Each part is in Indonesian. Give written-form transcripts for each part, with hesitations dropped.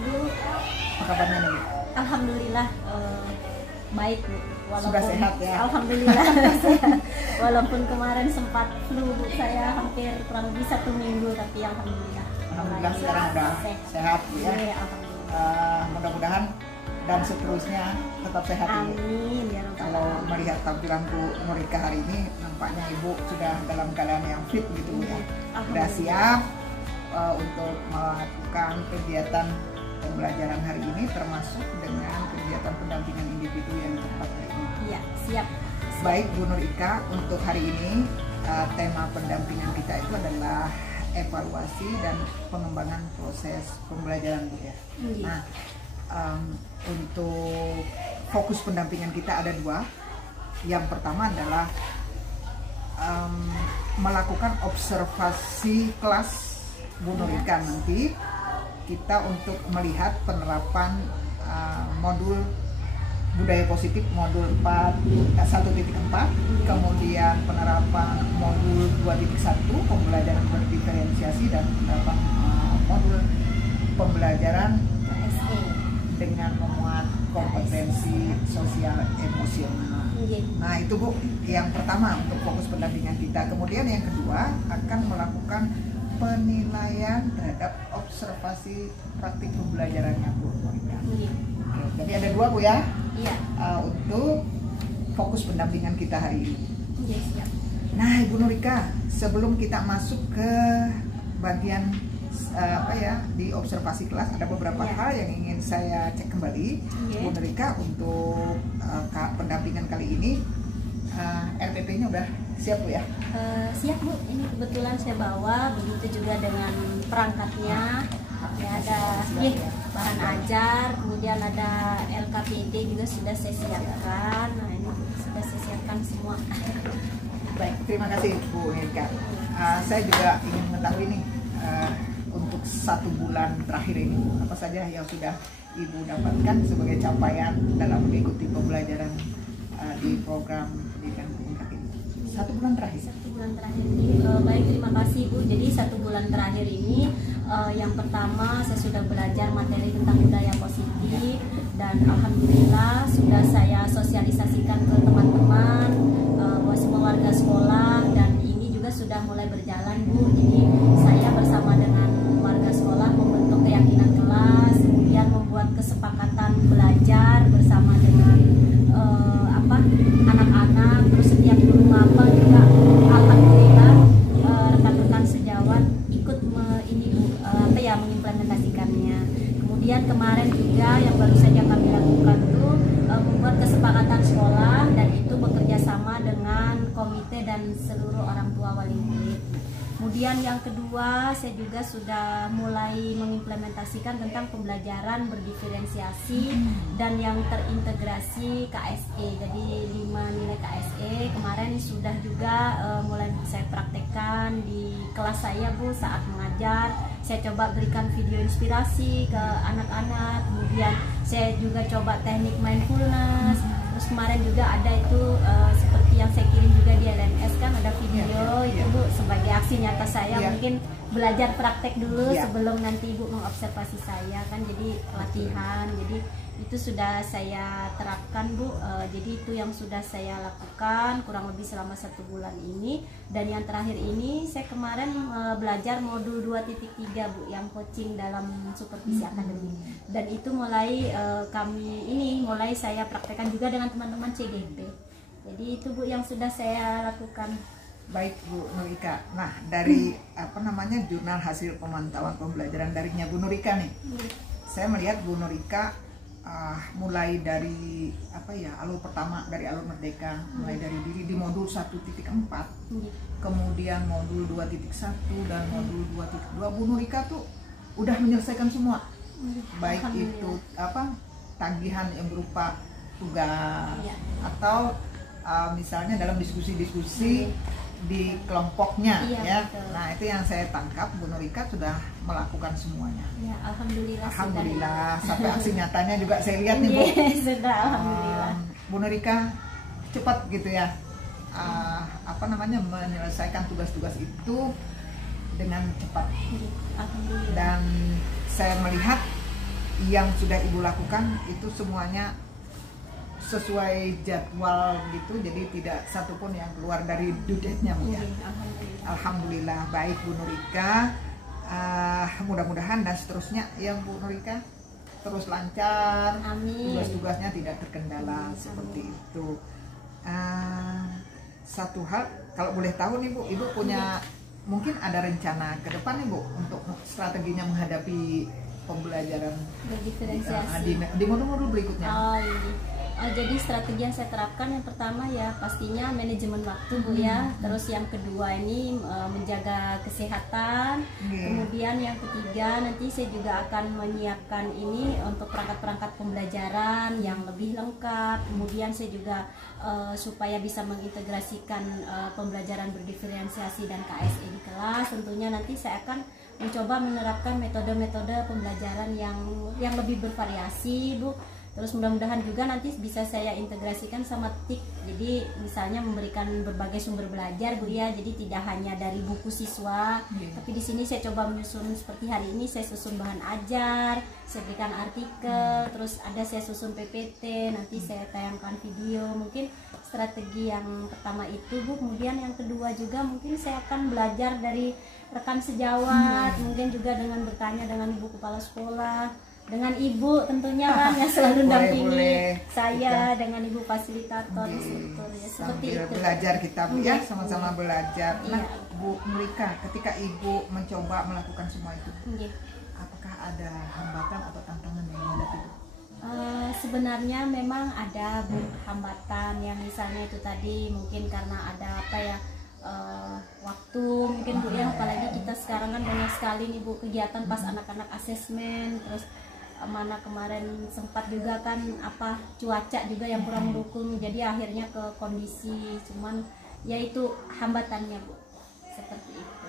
Bu. Apa kabarnya nih? Alhamdulillah baik Bu. Sudah sehat ya? Alhamdulillah sehat. Walaupun kemarin sempat flu Bu, saya hampir kurang lebih 1 minggu, tapi alhamdulillah. Alhamdulillah sekarang udah sehat Bu ya. Iya, alhamdulillah. Mudah-mudahan dan seterusnya tetap sehat Ibu. Amin ya Rabbal Kalau Alamin. melihat tampilan Bu Nurika hari ini, nampaknya Ibu sudah dalam keadaan yang fit gitu Bu ya. Sudah siap untuk melakukan kegiatan pembelajaran hari ini, termasuk dengan kegiatan pendampingan individu yang tepat hari ini. Iya, siap. Baik Bu Nurika, untuk hari ini tema pendampingan kita itu adalah evaluasi dan pengembangan proses pembelajaran Bu ya. Nah, untuk fokus pendampingan kita ada 2. Yang pertama adalah melakukan observasi kelas Bu Nurika nanti kita untuk melihat penerapan modul budaya positif modul 1.4, kemudian penerapan modul 2.1 pembelajaran berdiferensiasi, dan penerapan modul pembelajaran dengan memuat kompetensi sosial emosional. Nah itu Bu, yang pertama untuk fokus pendampingan kita. Kemudian yang kedua akan melakukan penilaian terhadap observasi praktik pembelajarannya Bu. Jadi ada 2 Bu ya. Iya. Untuk fokus pendampingan kita hari ini. Siap. Nah Ibu Nurika, sebelum kita masuk ke bagian di observasi kelas, ada beberapa hal yang ingin saya cek kembali Bu Nurika untuk pendampingan kali ini. RPP-nya udah siap Bu ya? Siap Bu, ini kebetulan saya bawa, begitu juga dengan perangkatnya. Ya, ada bahan ajar, kemudian ada LKPD juga sudah saya siapkan. Nah ini sudah saya siapkan semua. Baik, terima kasih Bu Nurika. Saya juga ingin mengetahui nih, untuk 1 bulan terakhir ini apa saja yang sudah Ibu dapatkan sebagai capaian dalam mengikuti pembelajaran di program pendidikan puncak ini. 1 bulan terakhir. 1 bulan terakhir ini baik, terima kasih Bu. Jadi 1 bulan terakhir ini yang pertama saya sudah belajar materi tentang budaya positif, dan alhamdulillah sudah saya sosialisasikan ke teman-teman, semua warga sekolah, dan ini juga sudah mulai berjalan Bu. Jadi saya bersama dengan warga sekolah membentuk keyakinan kelas, kemudian membuat kesepakatan belajar bersama dengan anak-anak, terus setiap guru maba juga alhamdulillah rekan-rekan sejawat ikut mengimplementasikannya. Kemudian kemarin juga yang baru saja kami lakukan tuh membuat kesepakatan sekolah, dan itu bekerja sama dengan komite dan seluruh orang tua wali murid. Kemudian yang kedua, saya juga sudah mulai mengimplementasikan tentang pembelajaran berdiferensiasi dan yang terintegrasi KSE. Jadi 5 nilai KSE kemarin sudah juga mulai saya praktekkan di kelas saya Bu saat mengajar. Saya coba berikan video inspirasi ke anak-anak. Kemudian saya juga coba teknik mindfulness. Terus kemarin juga ada itu seperti yang saya kirim juga di LMS, kan ada video itu Bu sebagai aksi nyata saya mungkin belajar praktek dulu sebelum nanti Ibu mengobservasi saya kan, jadi latihan. Jadi itu sudah saya terapkan Bu. Jadi itu yang sudah saya lakukan kurang lebih selama 1 bulan ini. Dan yang terakhir ini saya kemarin belajar modul 2.3 Bu, yang coaching dalam supervisi akademik. Dan itu mulai mulai saya praktekkan juga dengan teman-teman CGP. Jadi itu Bu yang sudah saya lakukan. Baik Bu Nurika. Nah dari jurnal hasil pemantauan pembelajaran darinya Bu Nurika nih, saya melihat Bu Nurika mulai dari alur pertama, dari alur merdeka, mulai dari diri di modul 1.4, kemudian modul 2.1 dan modul 2.2. Bu Nurika tuh udah menyelesaikan semua, baik itu tagihan yang berupa tugas atau misalnya dalam diskusi-diskusi di kelompoknya ya. Betul. Nah itu yang saya tangkap, Bu Nurika sudah melakukan semuanya. Ya, alhamdulillah. Sampai aksi nyatanya juga saya lihat nih Bu. Sudah, alhamdulillah. Bu Nurika cepat gitu ya, menyelesaikan tugas-tugas itu dengan cepat. Alhamdulillah. Dan saya melihat yang sudah Ibu lakukan itu semuanya sesuai jadwal gitu, jadi tidak satupun yang keluar dari due date-nya Bu ya. Alhamdulillah. Baik Bu Nurika, mudah-mudahan dan seterusnya ya Bu Nurika terus lancar, tugas-tugasnya tidak terkendala. Seperti itu. Satu hal, kalau boleh tahu nih Bu, Ibu punya mungkin ada rencana ke depan nih Bu untuk strateginya menghadapi pembelajaran berdiferensiasi di modul-modul berikutnya. Jadi strategi yang saya terapkan yang pertama ya pastinya manajemen waktu Bu ya. Terus yang kedua ini menjaga kesehatan. Kemudian yang ketiga nanti saya juga akan menyiapkan ini untuk perangkat-perangkat pembelajaran yang lebih lengkap. Kemudian saya juga supaya bisa mengintegrasikan pembelajaran berdiferensiasi dan KSE di kelas. Tentunya nanti saya akan mencoba menerapkan metode-metode pembelajaran yang lebih bervariasi Bu. Terus mudah-mudahan juga nanti bisa saya integrasikan sama TIK. Jadi misalnya memberikan berbagai sumber belajar Bu ya. Jadi tidak hanya dari buku siswa, tapi di sini saya coba menyusun seperti hari ini saya susun bahan ajar, saya berikan artikel, terus ada saya susun PPT, nanti saya tayangkan video. Mungkin strategi yang pertama itu Bu. Kemudian yang kedua juga mungkin saya akan belajar dari rekan sejawat, mungkin juga dengan bertanya dengan ibu kepala sekolah, dengan ibu tentunya kan yang selalu dampingi saya, dengan ibu fasilitator, instruktur ya, seperti itu. Belajar kita Bu ya, sama-sama belajar. Nah Bu Nurika, ketika ibu mencoba melakukan semua itu, apakah ada hambatan atau tantangan yang menghadapi Bu? Sebenarnya memang ada Bu hambatan yang misalnya itu tadi mungkin karena ada apa ya, waktu mungkin Bu ya, apalagi kita sekarang kan banyak sekali nih Bu kegiatan pas anak-anak asesmen, terus mana kemarin sempat juga kan apa cuaca juga yang kurang mendukung, jadi akhirnya ke kondisi, cuman ya itu hambatannya Bu, seperti itu.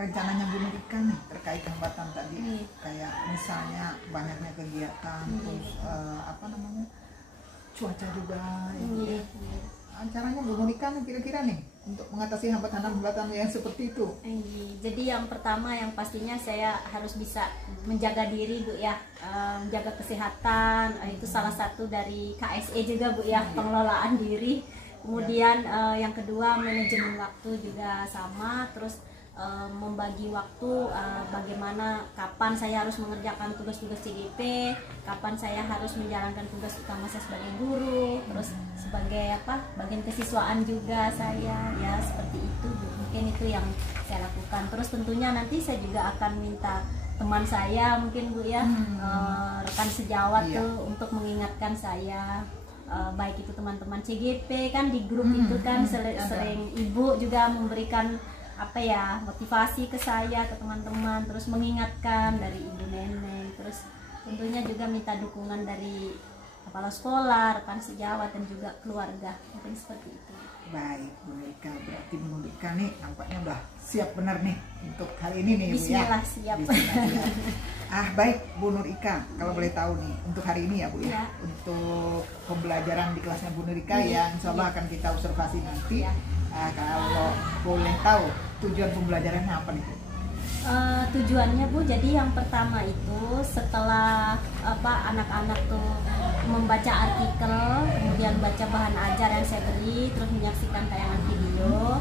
Rencananya Bu Nurika nih terkait hambatan tadi, kayak misalnya banyaknya kegiatan, terus apa namanya cuaca juga, caranya Bu Nurika nih kira-kira nih untuk mengatasi hambatan-hambatan yang seperti itu. Jadi yang pertama yang pastinya saya harus bisa menjaga diri Bu ya, menjaga kesehatan, itu salah satu dari KSE juga Bu ya, pengelolaan diri. Kemudian yang kedua manajemen waktu juga sama, terus membagi waktu, bagaimana kapan saya harus mengerjakan tugas-tugas CGP, kapan saya harus menjalankan tugas utama saya sebagai guru, terus sebagai apa bagian kesiswaan juga saya ya, seperti itu Bu. Mungkin itu yang saya lakukan. Terus tentunya nanti saya juga akan minta teman saya mungkin Bu ya, rekan sejawat tuh untuk mengingatkan saya, baik itu teman-teman CGP kan di grup itu kan sering ibu juga memberikan apa ya motivasi ke saya, ke teman-teman, terus mengingatkan dari ibu neneng, terus tentunya juga minta dukungan dari kepala sekolah, rekan sejawat dan juga keluarga, mungkin seperti itu. Baik Bu Nurika, berarti Bu Nurika nih nampaknya udah siap benar nih untuk hari ini nih Bu ya. Bismillah siap. Baik Bu Nurika, kalau boleh tahu nih untuk hari ini ya Bu ya, untuk pembelajaran di kelasnya Bu Nurika yang insya Allah akan kita observasi nanti. Kalau boleh tahu tujuan pembelajarannya apa nih Bu? Tujuannya Bu, jadi yang pertama itu setelah apa anak-anak tuh membaca artikel, kemudian baca bahan ajar yang saya beri, terus menyaksikan tayangan video,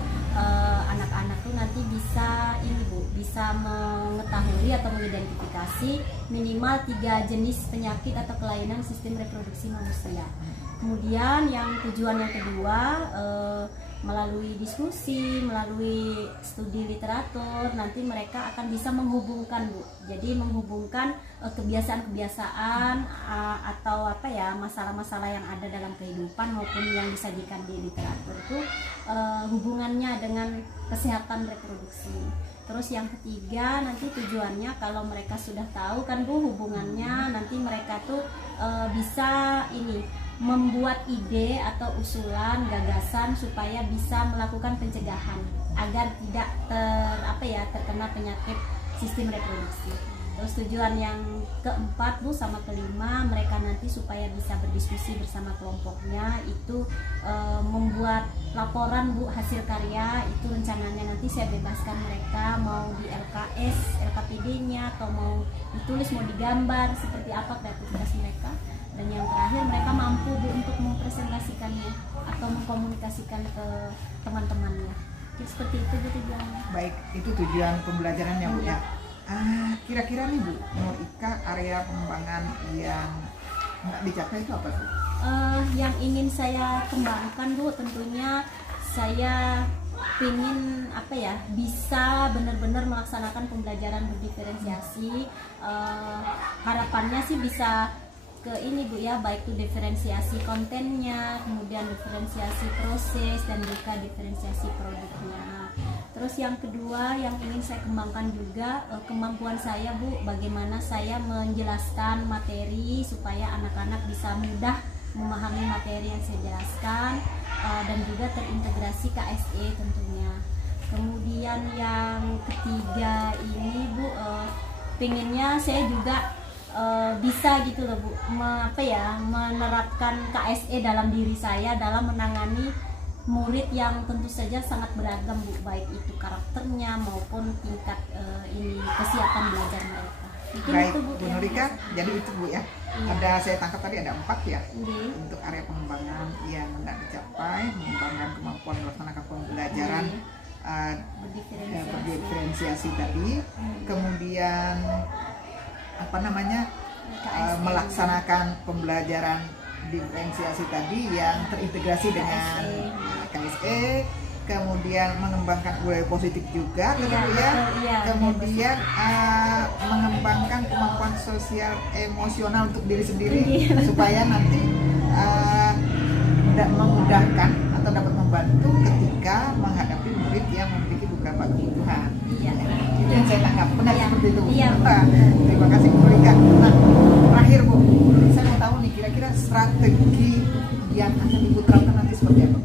anak-anak tuh nanti bisa ini Bu, bisa mengetahui atau mengidentifikasi minimal 3 jenis penyakit atau kelainan sistem reproduksi manusia. Kemudian yang tujuan yang kedua, melalui diskusi, melalui studi literatur, nanti mereka akan bisa menghubungkan Bu. Jadi menghubungkan kebiasaan-kebiasaan atau apa ya masalah-masalah yang ada dalam kehidupan maupun yang disajikan di literatur itu hubungannya dengan kesehatan reproduksi. Terus yang ketiga nanti tujuannya kalau mereka sudah tahu kan Bu hubungannya, nanti mereka tuh bisa ini membuat ide atau usulan gagasan supaya bisa melakukan pencegahan agar tidak terkena penyakit sistem reproduksi. Terus tujuan yang keempat Bu sama kelima, mereka nanti supaya bisa berdiskusi bersama kelompoknya itu membuat laporan Bu hasil karya. Itu rencananya nanti saya bebaskan mereka mau di LKS, LKPD-nya, atau mau ditulis, mau digambar, seperti apa kreativitas mereka. Dan yang terakhir, mereka mampu Bu untuk mempresentasikannya atau mengkomunikasikan ke teman-temannya. Jadi seperti itu Bu tujuannya. Baik, itu tujuan pembelajarannya Bu ya. Kira-kira nih Bu, menurut Ika area pengembangan yang nggak dicapai itu apa tuh? Yang ingin saya kembangkan Bu, tentunya saya ingin apa ya, bisa benar-benar melaksanakan pembelajaran berdiferensiasi. Harapannya sih bisa ke ini Bu ya, baik itu diferensiasi kontennya, kemudian diferensiasi proses, dan juga diferensiasi produknya. Terus yang kedua yang ingin saya kembangkan juga kemampuan saya Bu, bagaimana saya menjelaskan materi supaya anak-anak bisa mudah memahami materi yang saya jelaskan, dan juga terintegrasi KSE tentunya. Kemudian yang ketiga ini Bu, pengennya saya juga bisa gitu loh Bu, menerapkan KSE dalam diri saya dalam menangani murid yang tentu saja sangat beragam Bu, baik itu karakternya maupun tingkat kesiapan belajar mereka. Mungkin baik itu, Bu Nurika, jadi itu Bu ya. Iya. Ada, saya tangkap tadi ada 4 ya. Iya. Untuk area pengembangan yang tidak dicapai, mengembangkan kemampuan melaksanakan pembelajaran berdiferensiasi tadi, kemudian apa namanya melaksanakan pembelajaran diferensiasi tadi yang terintegrasi dengan KSE, kemudian mengembangkan budaya positif juga, kemudian mengembangkan kemampuan sosial emosional untuk diri sendiri supaya nanti memudahkan atau dapat membantu ketika menghadapi murid yang memiliki beberapa kebutuhan. Itu yang saya tangkap, benar seperti itu. Terima kasih Bu Rika. Nah, terakhir Bu, saya mau tahu nih kira-kira strategi yang akan Ibu terapkan nanti seperti apa?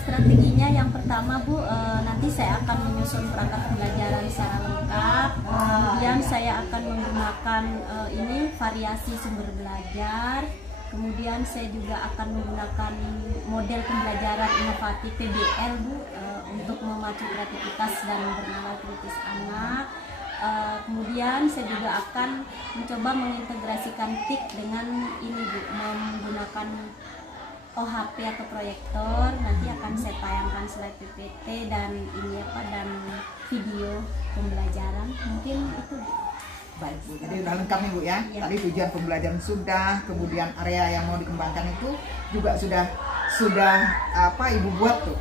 Strateginya yang pertama Bu, nanti saya akan menyusun perangkat pembelajaran secara lengkap. Kemudian saya akan menggunakan variasi sumber belajar. Kemudian saya juga akan menggunakan model pembelajaran inovatif PBL Bu, untuk memacu kreativitas dan bernalar kritis anak. Kemudian saya juga akan mencoba mengintegrasikan TIK dengan ini Bu, menggunakan OHP atau proyektor. Nanti akan saya tayangkan slide PPT dan dan video pembelajaran. Mungkin itu Bu. Baik Bu, jadi udah lengkap nih Bu ya. Tadi tujuan pembelajaran sudah, kemudian area yang mau dikembangkan itu juga sudah Ibu buat tuh.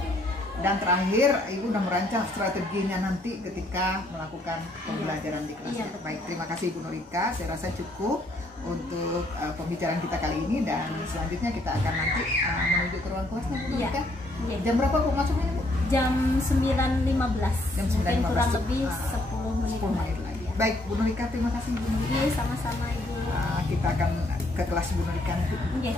Dan terakhir Ibu udah merancang strateginya nanti ketika melakukan pembelajaran di kelas. Baik, terima kasih Ibu Nurika. Saya rasa cukup untuk pembicaraan kita kali ini, dan selanjutnya kita akan nanti menuju ke ruang kelasnya Bu Nurika. Jam berapa Bu masuknya Bu? Jam 9.15. Jam 9.15. Mungkin kurang lebih 10 menit lagi. Baik Bu Nurika, terima kasih Bu Nurika. Iya, sama-sama Ibu. Kita akan ke kelas Bu Nurika nanti. Iya.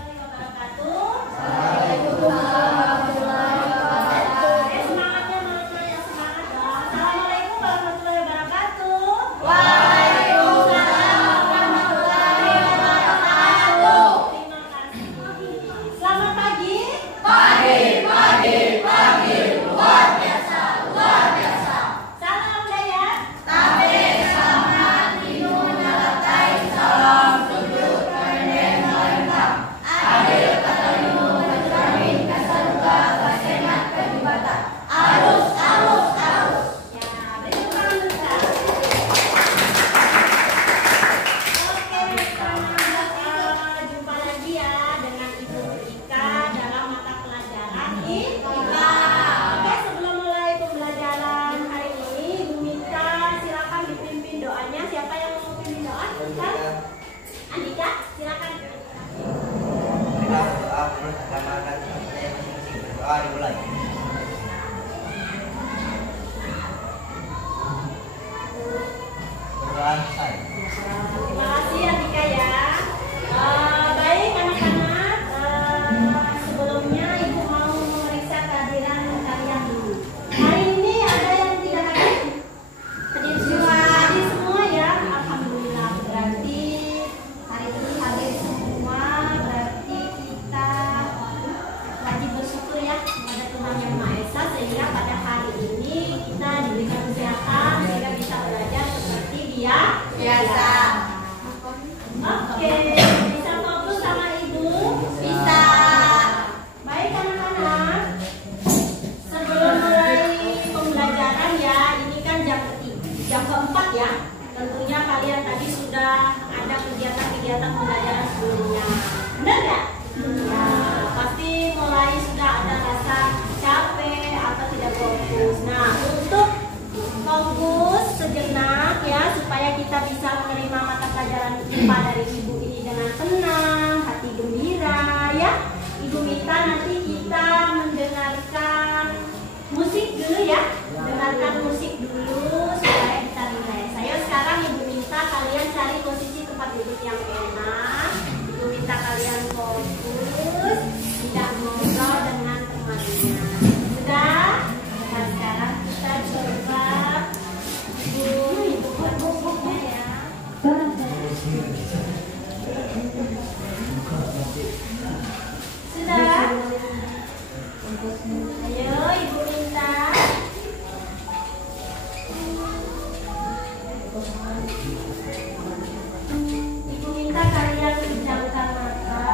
Terima kasih Andika ya. Baik anak-anak, sebelumnya Ibu mau memeriksa kehadiran kalian dulu. Hari ini ada yang tidak hadir? Hadir semua ya, alhamdulillah. Oke, bisa fokus sama ibu? Bisa. Baik anak-anak, sebelum mulai pembelajaran ya, ini kan jam keempat ya. Tentunya kalian tadi sudah ada kegiatan-kegiatan pembelajaran sebelumnya. Benar nggak? Ya, pasti mulai sudah ada rasa capek atau tidak fokus. Nah, untuk fokus sejenak ya, supaya kita bisa menerima mata pelajaran IPA dari ibu ini dengan tenang, hati gembira ya. Ibu minta nanti kita mendengarkan musik dulu ya. Dengarkan musik dulu supaya kita rileks. Saya sekarang ibu minta kalian cari posisi tempat duduk yang enak. Ibu minta kalian fokus, tidak ngobrol dengan temannya. Sudah? Nah, sekarang kita coba ibu buat musiknya ya. Sudah? Ayo ibu minta. Ibu minta kalian pejamkan mata.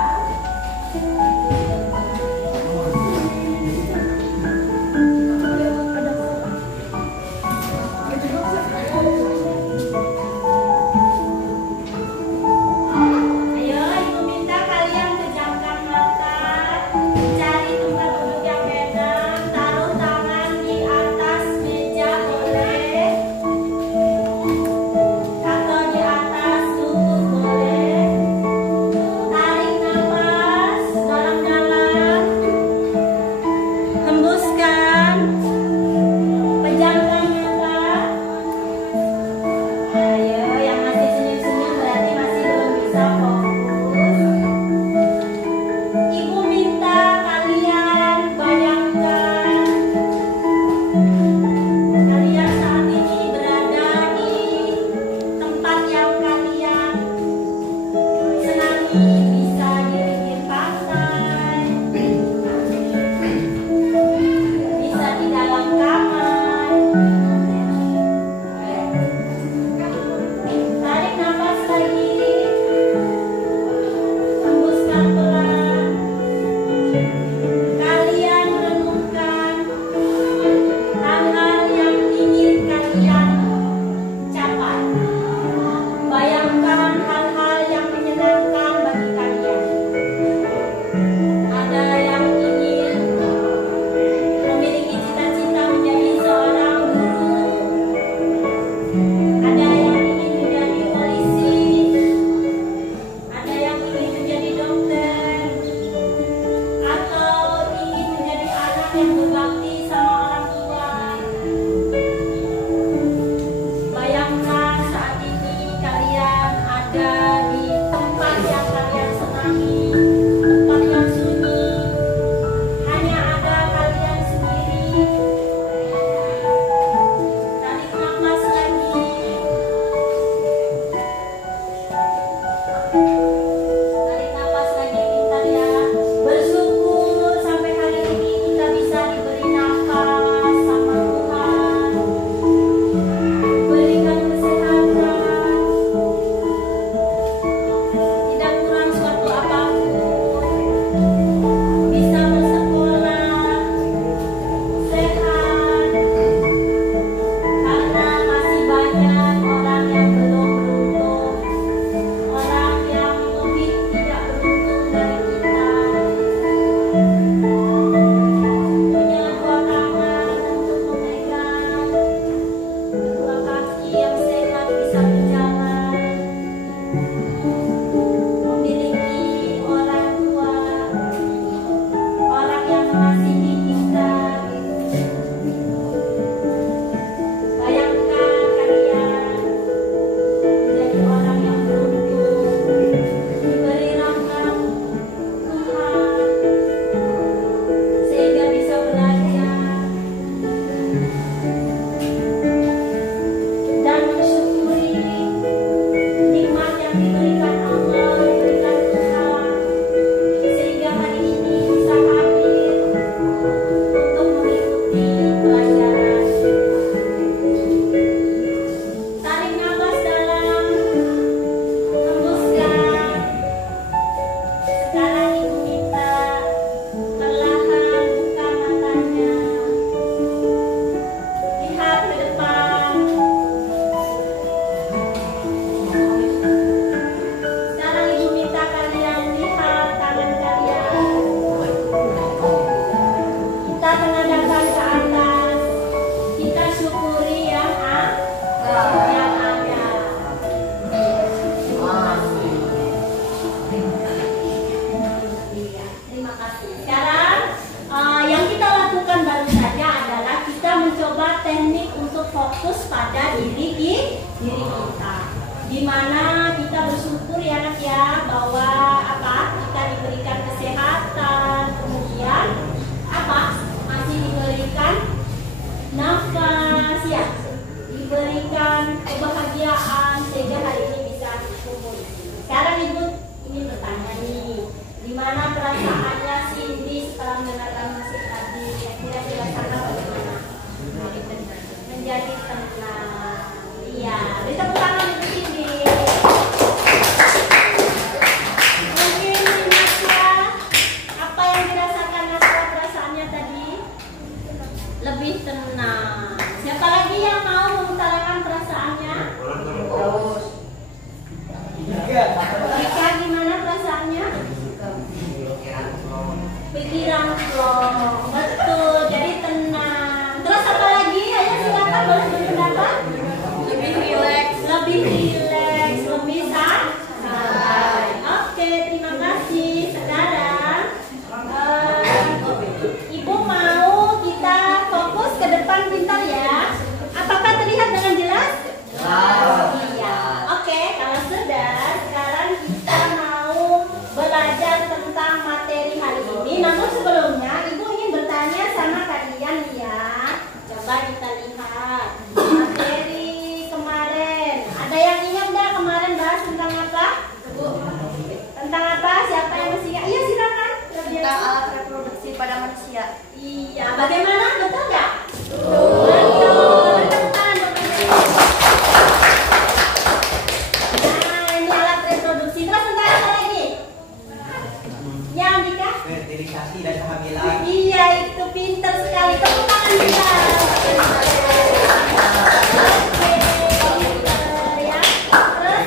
Ayo ibu minta kalian pejamkan mata. Cari tempat duduk yang enak. Taruh tangan di atas meja boleh, atau di atas lutut boleh. Tarik nafas dalam-dalam, hembuskan, pejamkan mata. Ayo, yang masih senyum-senyum berarti masih belum bisa fokus. Ibu minta kalian bayangkan kalian saat ini berada di tempat yang kalian senangi, bisa di pinggir pantai, bisa di dalam kamar. Tarik nafas lagi, hembuskan pelan. Kalian renungkan hal-hal yang ingin kalian capai. Bayangkan hal-hal yang menyenangkan bagi kalian. Ada yang ingin memiliki cita-cita menjadi seorang guru. Ada yang ingin menjadi polisi. Ada yang ingin menjadi dokter. Atau ingin menjadi anak yang berbakti sama orang tua. Bayangkan saat ini kalian ada di tempat yang kalian senangi, tempat yang sunyi, hanya ada kalian sendiri. Tarik nafas lagi. Tarik nafas lagi pintar ya. Bersyukur sampai hari ini kita bisa diberi nafas sama Tuhan. Berikan kesehatan. Tidak kurang suatu apapun. Bisa bersekolah, sehat. Karena masih banyak orang yang belum beruntung, orang yang dimana kita bersyukur ya anak ya bahwa kita diberikan kesehatan, kemudian masih diberikan nafas ya, diberikan kebahagiaan sehingga hari ini bisa kumpul. Sekarang ibu ingin bertanya nih, gimana perasaannya Cindy setelah mendengarkan musik tadi? Kira-kira sana bagaimana? Menjadi tenang. Iya, beri tepuk tangan untuk Cindy. Mungkin Nasya, apa yang dirasakan Nasya perasaannya tadi? Lebih tenang. Siapa lagi yang mau mengutarakan perasaannya? Mereka gimana perasaannya? Pikiran plong, betul. Jadi tenang. Terus apa lagi? Ayo silakan boleh berpendapat. Lebih rileks, lebih santai. Oke, terima kasih. Sekarang Ibu mau kita fokus ke depan pintar ya. Apakah terlihat dengan jelas? Iya. Oke, kalau sudah, sekarang kita mau belajar tentang materi hari ini. Namun sebelumnya, Ibu ingin bertanya sama kalian ya. Coba kita lihat materi kemarin. Ada yang ingat nggak kemarin bahas tentang apa? Tentang apa? Siapa yang masih ingat? Iya silakan. Tentang alat reproduksi pada manusia. Iya, bagaimana? Betul nggak? Betul. Tepuk tangan buat kalian. Nah, ini alat reproduksi. Terus tentang apa lagi? Ya, Andika? Fertilisasi dan kehamilan. Iya, itu pintar sekali. Tepuk tangan kita. Oke, pintar ya. Terus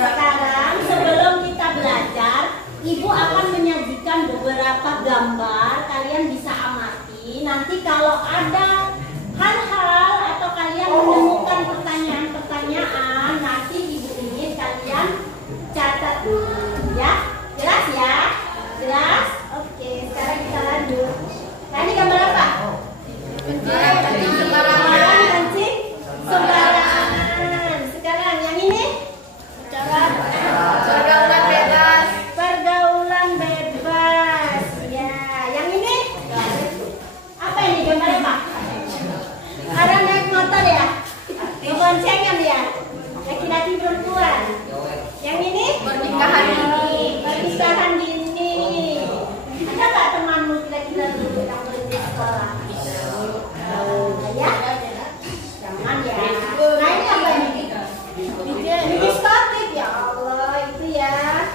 sekarang sebelum kita belajar, Ibu akan menyajikan beberapa gambar. Kalian bisa amati. Nanti kalau ada hal-hal atau kalian menemukan pertanyaan-pertanyaan, nanti Ibu ingin kalian catat dulu ya. Jelas ya? Jelas? Oke, sekarang kita lanjut. Nah, ini gambar apa? Kencing Sembarangan. Kencing sembarangan. Sekarang yang ini? pergaulan bebas. Pergaulan bebas. Ya, yang ini? Apa ini? Gambar apa? Orang naik motor ya? Boncengan ya? Laki-laki perempuan. Yang ini? Pernikahan dini. Pernikahan dini. Ada nggak temanmu kira-kira dulu yang berhenti sekolah? Ya? Jangan ya. Nah ini apa ini? Diskotik ya Allah itu ya.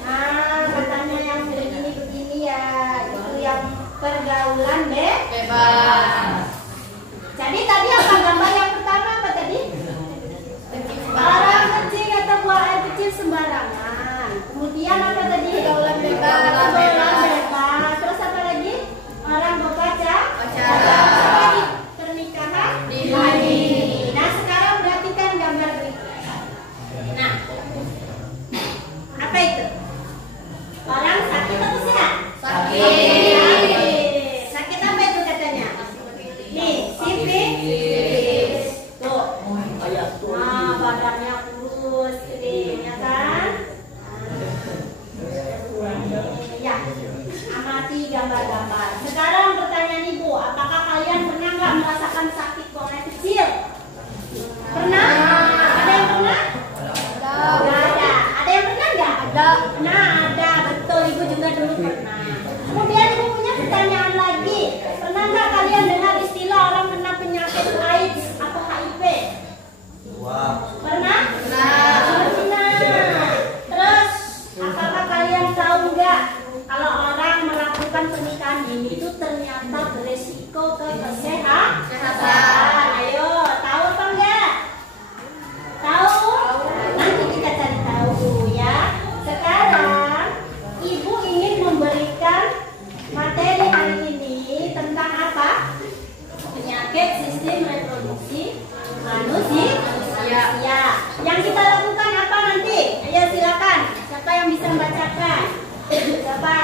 Nah katanya yang begini ya. Itu yang pergaulan Bebas. Jadi tadi apa gambar yang pertama apa tadi? Orang kecil atau buang air kecil sembarangan. Kemudian apa tadi? Pergaulan bebas. Pergaulan bebas. Terus apa lagi? Orang berpacaran. Pacaran. Apa lagi? Pernikahan Dini. Nah sekarang perhatikan gambar berikut. Nah, apa itu? Orang sakit atau sehat? Sakit. Sakit apa itu katanya? Nih, sifilis. Tuh. Nah, badannya kurus, ini, ya kan? Ya, amati gambar-gambar. Sekarang pertanyaan Ibu, apakah kalian pernah nggak merasakan sakit buang air kecil? Pernah? Ada yang pernah? Nggak ada. Ada yang pernah nggak? Ada. Nah, ada. Betul, Ibu juga dulu pernah. Kemudian Ibu punya pertanyaan lagi. Pernah nggak kalian dengar istilah orang kena penyakit AIDS atau HIV? Pernah? Pernah. Terus, apakah kalian tahu nggak kalau orang melakukan pernikahan dini itu ternyata beresiko ke kesehatan? Ayo, tahu apa enggak? Tahu? Nanti kita cari tahu ya. Sekarang Ibu ingin memberikan materi hari ini tentang apa? Penyakit sistem reproduksi manusia. Ya. Yang kita lakukan apa nanti? Ayo silakan. Siapa yang bisa membacakan? Coba,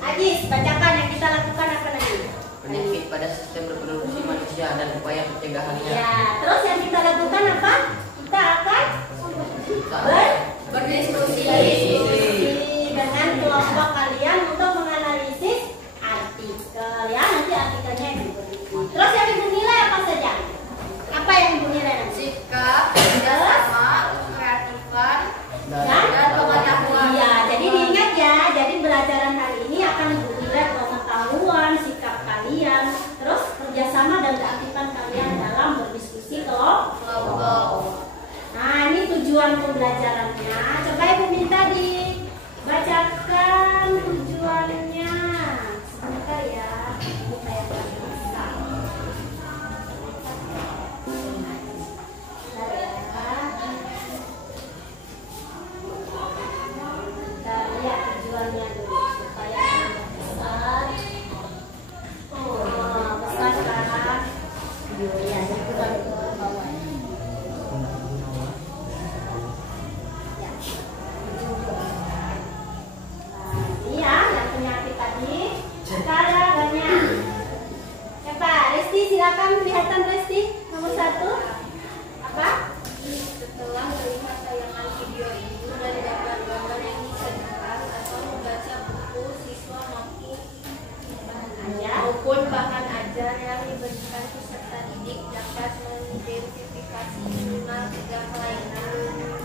Ajis, bacakan yang kita lakukan apa nanti? Penyakit pada sistem reproduksi manusia dan upaya pencegahannya. Ya, terus yang kita lakukan apa? berdiskusi dengan kelompok kalian untuk menganalisis artikel ya. Nanti artikelnya yang Ibu nilai. Terus yang Ibu nilai apa saja? Apa yang Ibu nilai nanti? sikap, kerjasama, kreatifan, dan pengetahuan. Iya, jadi diingat ya. Jadi pelajaran hari ini akan Ibu nilai pengetahuan, sikap kalian, terus kerjasama dan keaktifan kalian dalam berdiskusi kelompok. Nah, ini tujuan pembelajarannya. Coba Ibu minta dibacakan tujuannya. Sebentar ya. Ibu kayak nggak bisa. Bentar ya. Kita lihat tujuannya dulu supaya besar. Oh, besar kan? Ya, itu dari bawah. Iya, yang penyakit tadi. Sekarang banyak. Coba, Resti silakan kelihatan Resti nomor 1. Apa? Setelah melihat tayangan video itu dan gambar-gambar yang disajikan atau membaca buku, siswa maupun bahan ajar yang diberikan peserta didik dapat mengidentifikasi minimal 3 kelainan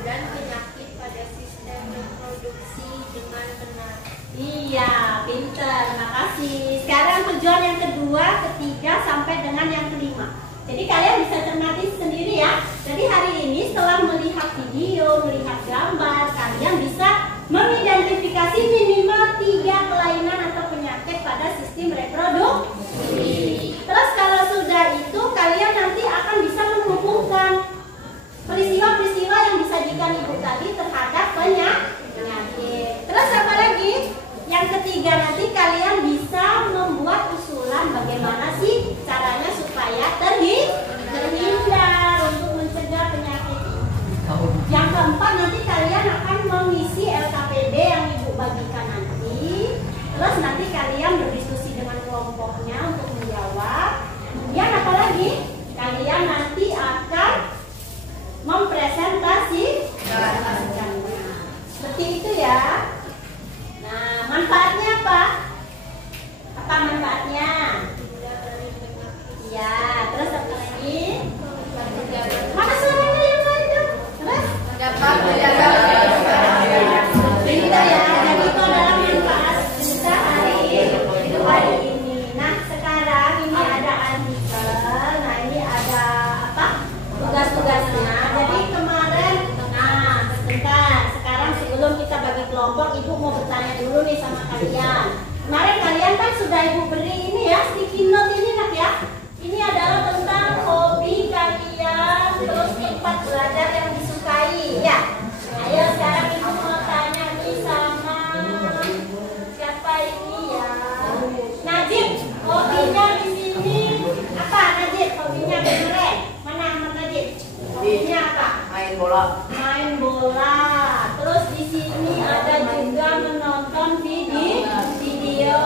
dan penyakit pada sistem reproduksi dengan benar. Iya, pinter. Makasih. Sekarang tujuan yang kedua, ketiga, sampai dengan yang kelima. Jadi kalian bisa cermati sendiri ya. Jadi hari ini setelah melihat video, melihat gambar, kalian bisa mengidentifikasi minimal 3 kelainan atau penyakit pada sistem reproduksi. Terus kalau sudah itu, kalian nanti akan bisa menghubungkan peristiwa-peristiwa yang disajikan Ibu tadi terhadap penyakit. Terus apa lagi? Yang ketiga, nanti kalian bisa membuat usulan bagaimana sih caranya supaya terhindar untuk mencegah penyakit ini. Yang keempat, nanti kalian akan mengisi LKPD yang Ibu bagikan nanti. Terus nanti kalian berdiskusi dengan kelompoknya untuk menjawab. Kemudian apa lagi? Kalian nanti akan mempresentasikannya. Seperti itu ya. Nah, manfaatnya apa? Apa manfaatnya? Ya, terus apa lagi? Mana suaranya yang lain dong? Terus? Dapat menjaga Kita ya, jadi itu adalah manfaat kita hari ini. Nah, sekarang ini ada artikel. Nah, ini ada apa? Tugas-tugasnya. Jadi kemarin, nah, sebentar. Sekarang sebelum kita bagi kelompok, Ibu mau bertanya dulu nih sama kalian. Kemarin kalian kan sudah Ibu beri ini ya, sticky note ini nak ya. Ini adalah tentang hobi kalian, terus tempat belajar yang disukai ya. Ayo sekarang Ibu mau tanya nih sama siapa ini ya? Najib, hobinya di sini apa? Najib, hobinya keren. Mana Ahmad Najib? Hobinya apa? Main bola. Main bola. Terus di sini ada juga menonton video.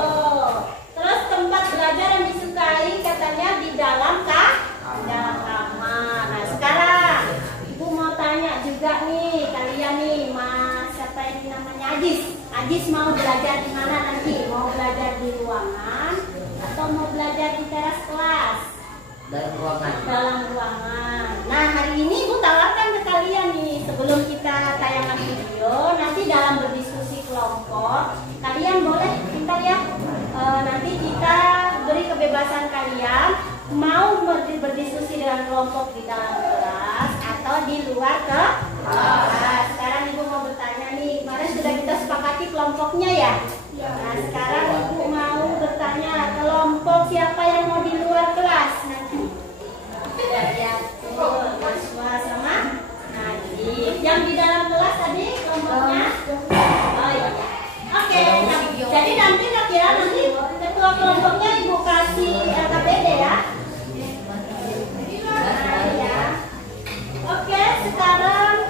Terus tempat belajar yang disukai katanya di dalam kamar. Nah, sekarang Ibu mau tanya juga nih kalian nih, Mas siapa ini namanya Ajis. Ajis mau belajar di mana nanti? Mau belajar di ruangan atau mau belajar di teras kelas? Dalam ruangan. Dalam ruangan. Nah, hari ini Ibu tawarkan ke kalian nih, sebelum kita tayangan video, nanti dalam berdiskusi kelompok, kalian boleh pintar ya. Nanti kita beri kebebasan kalian mau berdiskusi dengan kelompok di dalam kelas atau di luar kelas. Sekarang Ibu mau bertanya nih, kemarin sudah kita sepakati kelompoknya ya. Nah, sekarang Ibu mau bertanya kelompok siapa yang mau di luar kelas nanti. Ya, Maswa sama Najib. Yang di dalam kelas tadi kelompoknya. Oh iya. Oke. Jadi nanti ya, nanti ketua kelompoknya Ibu kasih LKPD ya. Nah, ya. Oke, sekarang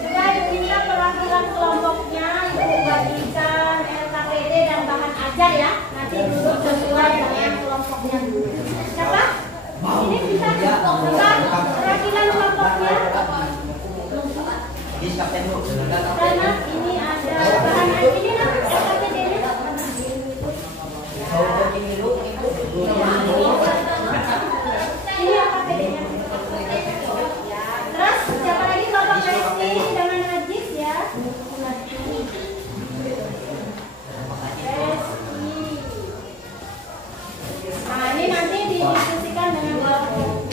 coba Ibu minta perwakilan kelompoknya Ibu bagikan LKPD dan bahan ajar ya. Nanti duduk sesuai dengan kelompoknya dulu. Siapa? Ini bisa coba perwakilan kelompoknya. Karena ini ada bahan ini FKPD-nya. Ini FKPD-nya. Ya. Terus siapa lagi Bapak Resti dengan Najis ya? Nah ini nanti didiskusikan dengan kelompoknya.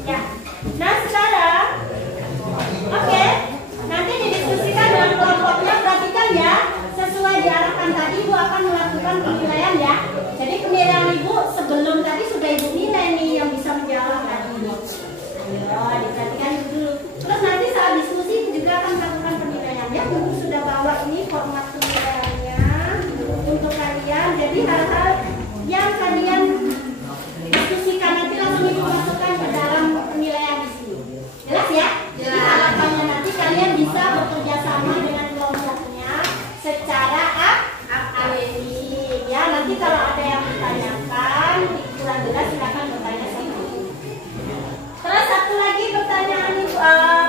Ya, nah sekarang, oke, nanti didiskusikan dengan kelompoknya. Perhatikan ya, sesuai diarahkan tadi Ibu akan melakukan penilaian ya. Jadi penilaian Ibu sebelum tadi sudah Ibu nilai nih yang bisa menjawab tadi. Ayo, diperhatikan dulu. Terus nanti saat diskusi juga akan melakukan penilaiannya. Ibu sudah bawa ini format penilaiannya untuk kalian. Jadi hal-hal yang kalian diskusikan nanti langsung Ibu masukkan ke dalam penilaian di sini. Jelas ya? Jelas. Jadi harapannya nanti kalian bisa bekerja sama dengan kelompoknya secara akademik. Ya, nanti kalau ada yang ditanyakan kurang jelas silakan bertanya sama Ibu. Terus satu lagi pertanyaan Ibu,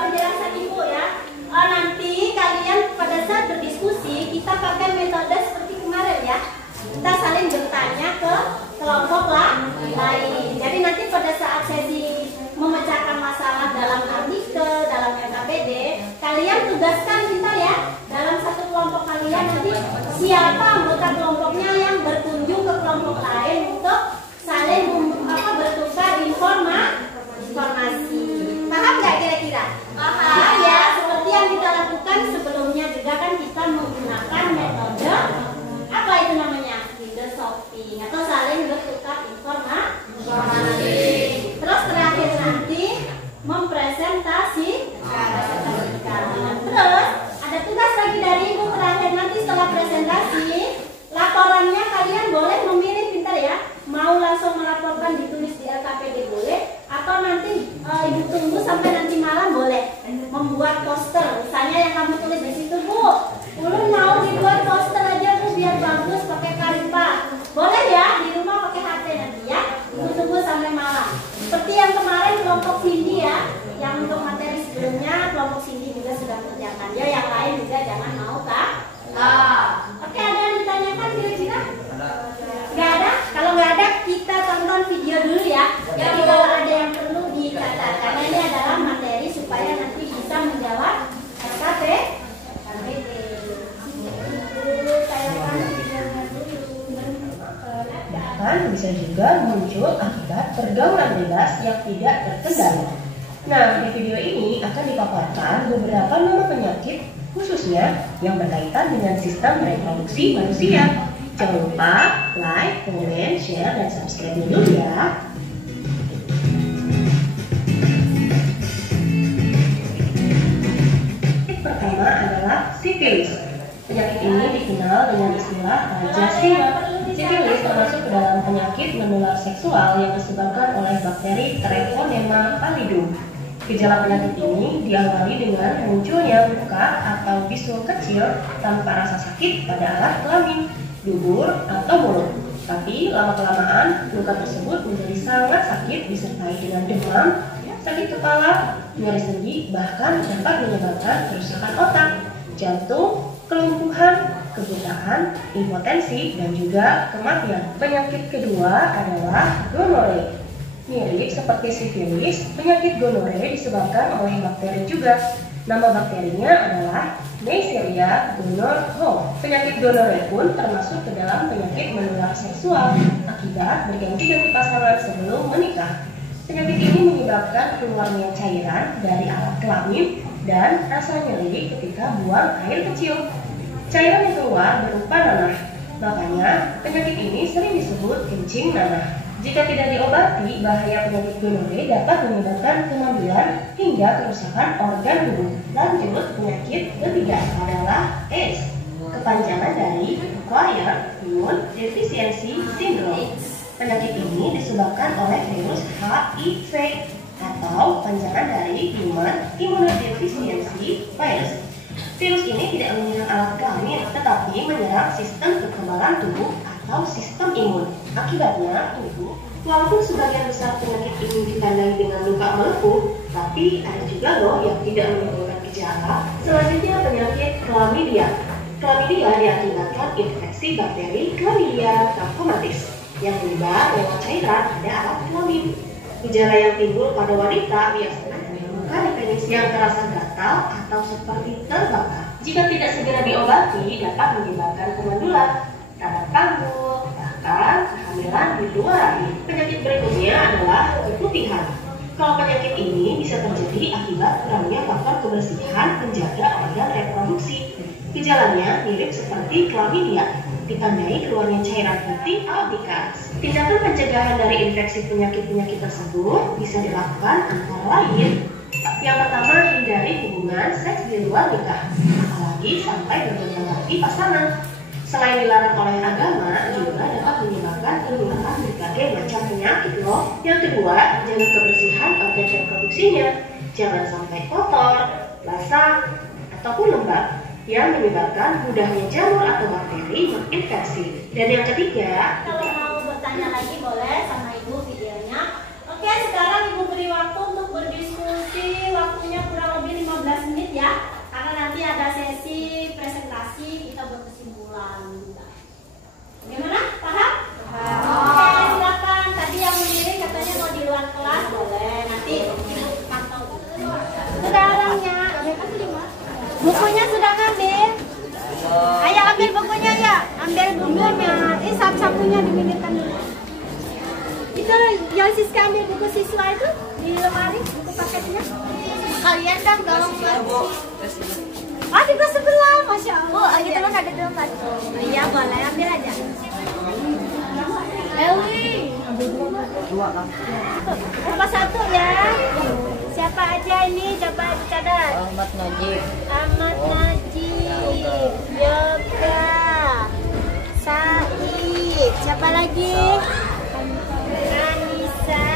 penjelasan Ibu ya. Nanti kalian pada saat berdiskusi kita pakai metode seperti kemarin ya. Kita saling bertanya ke kelompok lain. Jadi nanti pada saat sesi memecahkan masalah dalam artikel, dalam FKPD, kalian tugaskan pintar ya. Dalam satu kelompok kalian nanti siapa anggota kelompoknya yang berkunjung ke kelompok lain untuk saling bertukar informasi. Paham nggak kira-kira? Paham ya. Seperti yang kita lakukan sebelumnya juga kan kita menggunakan metode apa itu namanya? Window shopping atau saling bertukar informasi. Terus terakhir nanti mempresentasikan. Terus ada tugas lagi dari Ibu terakhir nanti setelah presentasi, laporannya kalian boleh memilih pintar ya. Mau langsung melaporkan ditulis di LKPD boleh, atau nanti Ibu tunggu sampai nanti malam boleh membuat poster. Misalnya yang kamu tulis di situ, Bu, Ulun mau dibuat poster aja Bu biar bagus pakai Canva. Boleh ya di rumah pakai HP nanti ya. Ibu tunggu sampai malam. Seperti yang kemarin kelompok Cindy ya, yang untuk materi sebelumnya kelompok Cindy juga sudah mengerjakan. Ya yang lain juga jangan mau kah? Oke, ada yang ditanyakan kira-kira? Nggak ada? Kalau nggak ada kita tonton video dulu ya. Jadi kalau ada yang perlu dicatat, karena ini adalah materi supaya nanti bisa menjawab LKPD. Bisa juga muncul akibat pergaulan bebas yang tidak terkendali. Nah, di video ini akan dipaparkan beberapa nama penyakit khususnya yang berkaitan dengan sistem reproduksi manusia. Jangan lupa like, comment, share, dan subscribe dulu ya. Penyakit pertama adalah sifilis. Penyakit ini dikenal dengan istilah raja singa. Sifilis termasuk ke dalam penyakit menular seksual yang disebabkan oleh bakteri Treponema pallidum. Gejala penyakit ini diawali dengan munculnya luka atau bisul kecil tanpa rasa sakit pada alat kelamin, dubur, atau mulut. Tapi lama-kelamaan luka tersebut menjadi sangat sakit disertai dengan demam, sakit kepala, nyeri sendi, bahkan dapat menyebabkan kerusakan otak, jantung, kelumpuhan, kebutaan, impotensi, dan juga kematian. Penyakit kedua adalah gonore. Mirip seperti sifilis, penyakit gonore disebabkan oleh bakteri juga. Nama bakterinya adalah Neisseria gonorrhoeae. Penyakit gonore pun termasuk ke dalam penyakit menular seksual akibat berganti-ganti pasangan sebelum menikah. Penyakit ini menyebabkan keluarnya cairan dari alat kelamin dan rasa nyeri ketika buang air kecil. Cairan yang keluar berupa nanah. Makanya penyakit ini sering disebut kencing nanah. Jika tidak diobati, bahaya penyakit gonore dapat menyebabkan kematian hingga kerusakan organ tubuh. Lanjut, penyakit ketiga adalah AIDS. Kepanjangan dari Acquired Immune Deficiency Syndrome. Penyakit ini disebabkan oleh virus HIV atau panjangan dari Human Immunodeficiency Virus. Virus ini tidak menyerang alat kelamin, tetapi menyerang sistem kekebalan tubuh atau sistem imun. Akibatnya, tubuh, walaupun sebagian besar penyakit ini ditandai dengan luka melepuh, tapi ada juga loh yang tidak menimbulkan gejala. Selanjutnya penyakit chlamydia. Chlamydia diakibatkan infeksi bakteri Chlamydia trachomatis yang menyebar lewat cairan pada alat kelamin. Gejala yang timbul pada wanita biasanya luka di penis yang terasa gatal atau seperti terbakar. Jika tidak segera diobati, dapat menyebabkan kemandulan, radang panggul, bahkan kehamilan di luar rahim. Penyakit berikutnya adalah keputihan. Kalau penyakit ini bisa terjadi akibat kurangnya faktor kebersihan penjaga organ reproduksi. Gejalanya mirip seperti chlamydia, ditandai keluarnya cairan putih albicans. Tindakan pencegahan dari infeksi penyakit-penyakit tersebut bisa dilakukan antara lain. Yang pertama, hindari hubungan seks di luar nikah, apalagi sampai bergonta ganti pasangan. Selain dilarang oleh agama, juga dapat menyebabkan penularan berbagai macam penyakit loh. Yang kedua, jaga kebersihan organ reproduksinya. Jangan sampai kotor, basah, ataupun lembab yang menyebabkan mudahnya jamur atau bakteri menginfeksi. Dan yang ketiga, kalau mau bertanya lagi boleh sama ibu videonya. Oke, sekarang ibu beri waktu untuk berdiskusi, waktunya kurang lebih 15 menit ya, karena nanti ada sesi presentasi, kita buat kesimpulan. Gimana? Paham? Oke, silakan. Tadi yang mengirim katanya mau di luar kelas, boleh. Nanti ibu pantau. Sekarangnya bukunya sudah ngambil. Ayo ambil bukunya ya, ambil bukunya. Sapu-sapunya dimilihkan dulu. Itu yang Siska ambil buku siswa itu di lemari, buku paketnya. Kalian kan kalau di kelas sebelah, masya Allah. Oh, gitu kan ada dalam satu. Iya boleh, ambil aja. Ewi, Dua kan? apa satu ya? Siapa aja ini? Coba dicatat. Ahmad Najib. Ahmad Najib, Yoga, Said, siapa lagi? Anissa,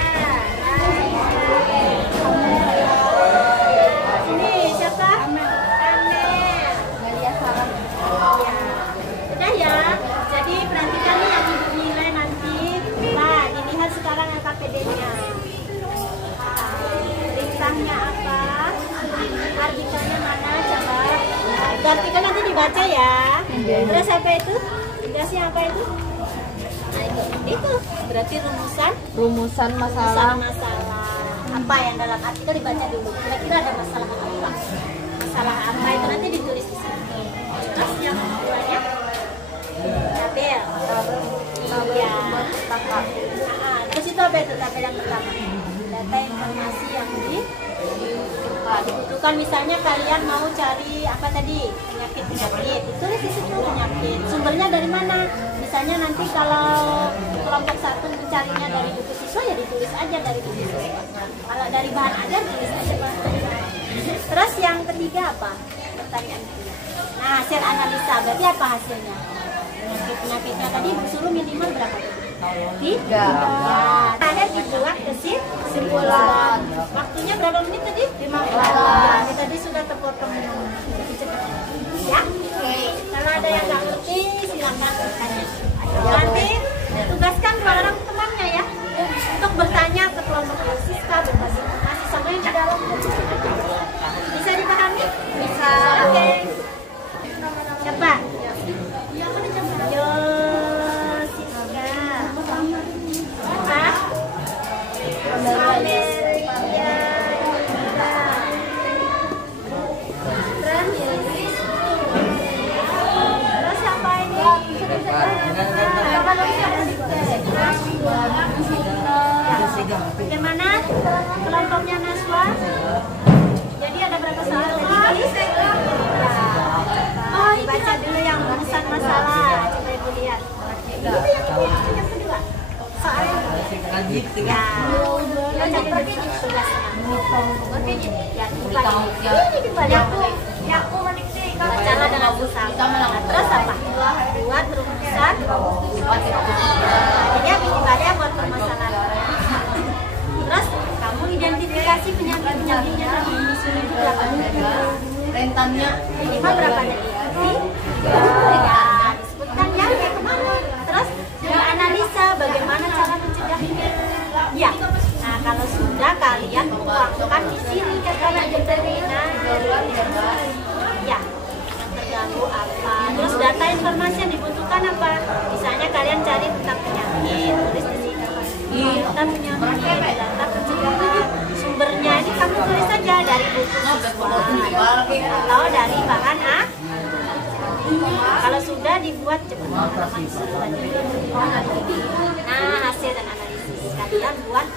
ini siapa? Amel. Sudah ya. Jadi perhatikan nih yang ibu nilai nanti. Nah, dilihat sekarang LKPD-nya. Perintahnya apa? Artikelnya mana? Coba. Artikel nanti dibaca ya. Terus apa itu? Tugasnya apa itu? Nah, itu berarti rumusan masalah. Apa yang dalam artikel dibaca dulu. Kira-kira ada masalah apa? Masalah apa itu nanti ditulis di sini. Terus yang keduanya tabel. Iya. Terus itu apa itu tabel yang pertama? Data informasi yang dibutuhkan. Misalnya kalian mau cari apa tadi? Penyakit. Tulis di situ penyakit. Sumbernya dari mana? Misalnya nanti kalau kelompok 1 mencarinya dari buku siswa ya ditulis aja dari buku siswa. Kalau dari bahan ajar tulis aja bahan ajar. Terus yang ketiga apa? Pertanyaan ketiga. Nah, hasil analisa berarti apa hasilnya? Penyakitnya tadi suruh minimal berapa? 3. Akhirnya dibuat kesimpulan. Waktunya berapa menit tadi? 15. Tadi sudah terpotong. Ya. Oke. Kalau ada yang nggak ngerti silakan bertanya. Nanti tugaskan 2 orang temannya ya untuk bertanya ke kelompok Siska, berbagi informasi sama yang di dalam. Bisa dipahami? Bisa. Oke. Coba. Yo. Bagaimana kelompoknya Naswa? Jadi ada berapa soal tadi? Oh, baca dulu yang rumusan masalah. Coba ibu lihat. Ini yang kedua. Soalnya ya. Baca pergi tugasnya. Pergi ya. Aku menikti. Bacalah dengan bersama. Terus apa? Buat rumusan. Jadi minimalnya buat permasalahannya. Terus kamu identifikasi penyakit-penyakitnya tadi disuruh itu berapa? rentannya minimal berapa detik? Ya, disebutkan ya kayak kemana. Terus juga analisa bagaimana cara mencegahnya. Ya, nah kalau sudah kalian tuangkan di sini kata veteriner. Ya, yang terganggu apa? Terus data informasi yang dibutuhkan apa? Misalnya kalian cari tentang penyakit, tulis di sini. Data penyakit, data pencegahan. Sumbernya ini kamu tulis saja dari buku siswa atau dari bahan kalau sudah dibuat cepat. Nah, hasil dan analisis kalian buat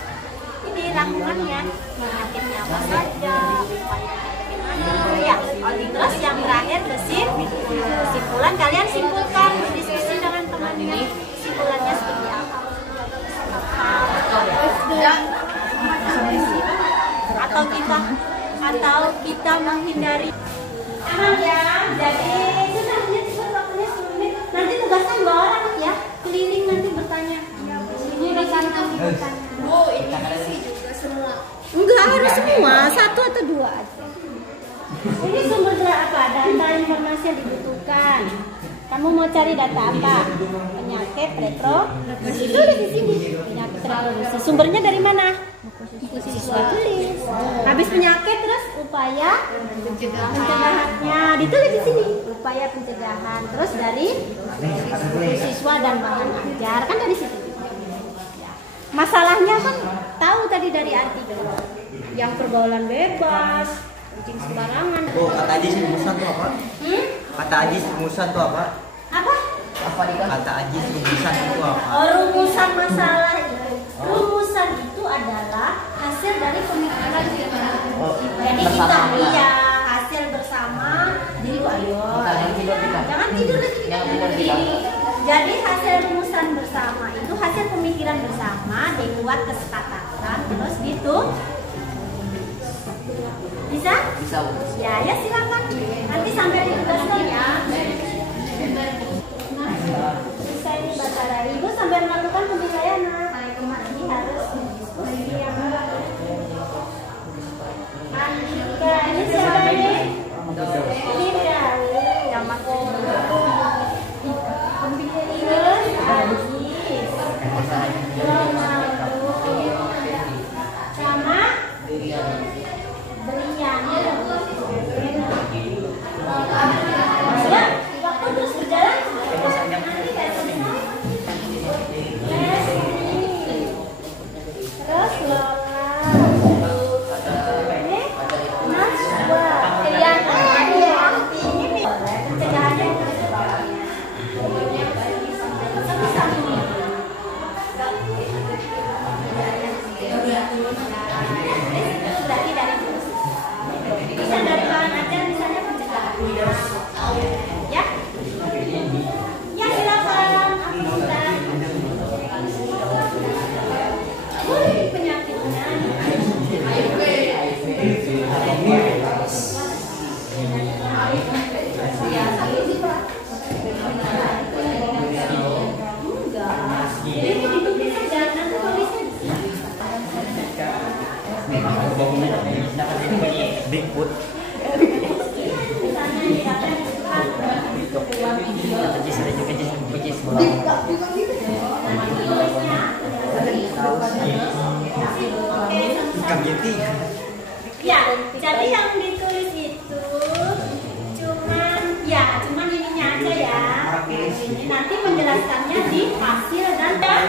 ini rangkumannya, penyakitnya apa saja, upayanya bagaimana. Ya, terus yang terakhir kesimpulan kalian simpulkan, diskusi dengan temannya, kesimpulannya seperti apa? Atau kita menghindari. Aman ya, jadi sudah waktunya 10 menit. Nanti tugasnya 2 orang ya, keliling nanti bertanya. Ini rekan-rekan bertanya. Bu, ini isi juga semua. Enggak harus semua, 1 atau 2 aja. Ini sumber apa? Data informasi yang dibutuhkan. Kamu mau cari data apa? Penyakit reproduksi. Tulis di sini. Penyakit reproduksi. Sumbernya dari mana? Siswa tulis. Habis penyakit terus upaya pencegahannya ditulis di sini. Upaya pencegahan. Terus dari siswa dan bahan ajar kan dari situ. Masalahnya kan tahu tadi dari artikel. Yang pergaulan bebas, kencing sembarangan. Bu, kata Ajis rumusan tuh apa? Kata Ajis rumusan tuh apa? Apa? Kata Ajis rumusan itu apa? Oh, rumusan masalah itu. Rumusan itu adalah hasil dari pemikiran kita. Jadi kita iya hasil bersama. Jadi ayo. Jangan tidur lagi. Jadi hasil rumusan bersama itu hasil pemikiran bersama dibuat kesepakatan terus gitu. Bisa? Bisa, Bu. Ya silakan. Nanti sampai ditugaskan ya. Bisa ini Batara. Ibu sambil melakukan penilaian. Ini harus diskusi yang Andika. Ini siapa ini? Linda. Yang makan. Terus Ajis. Ronaldo. Sama Brian. Ya, waktu terus berjalan. Nanti kayak terus Lola. Ini Najwa. Yang ini pencegahannya berarti dari bisa dari bahan ajar misalnya pencegahan ya ya silakan penyakitnya jadi ditulis saja nanti tulisnya Bigfoot. misalnya di data yang Ajis ada juga Ajis. Ya, jadi yang ditulis itu cuman ininya aja ya. Ini nanti menjelaskannya di hasil dan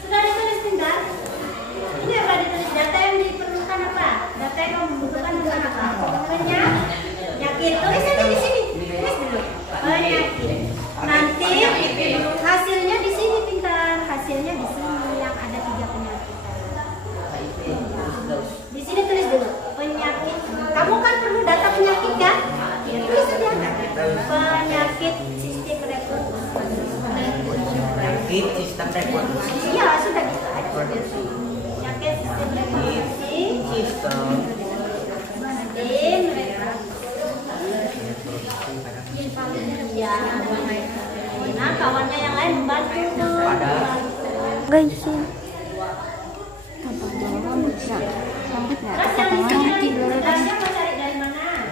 sudah ditulis tinggal. Ini apa ditulis data yang diperlukan apa? Data yang kamu membutuhkan bukan apa? Penyakit. Tulis aja di sini. Tulis dulu. Penyakit. Nanti hasilnya di sini pintar. Hasilnya di sini yang ada 3 penyakit. Di sini tulis dulu penyakit. Kamu kan perlu data penyakit kan? Ya tulis saja. Penyakit sistem reproduksi. Penyakit sistem reproduksi. Iya sudah gitu aja. Penyakit sistem reproduksi. Sistem. Iya. Nah kawannya yang lain membantu. Guys, Terus yang di sini tugasnya mau cari dari mana?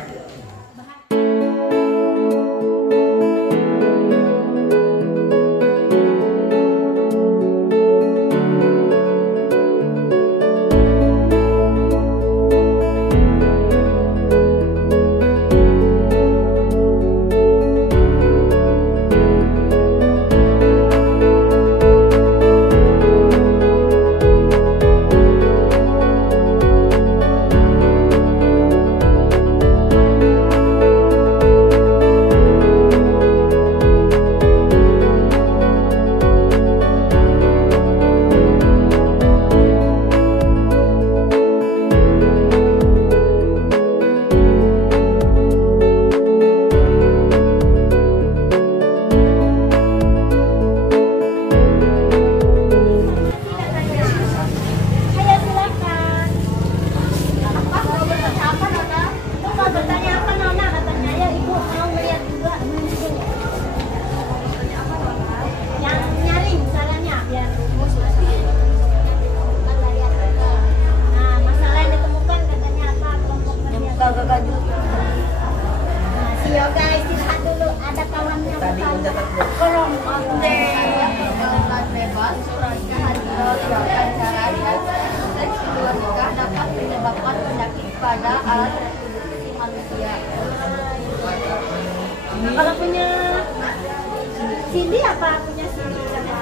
Kalau punya CD apa? Punya CD apa?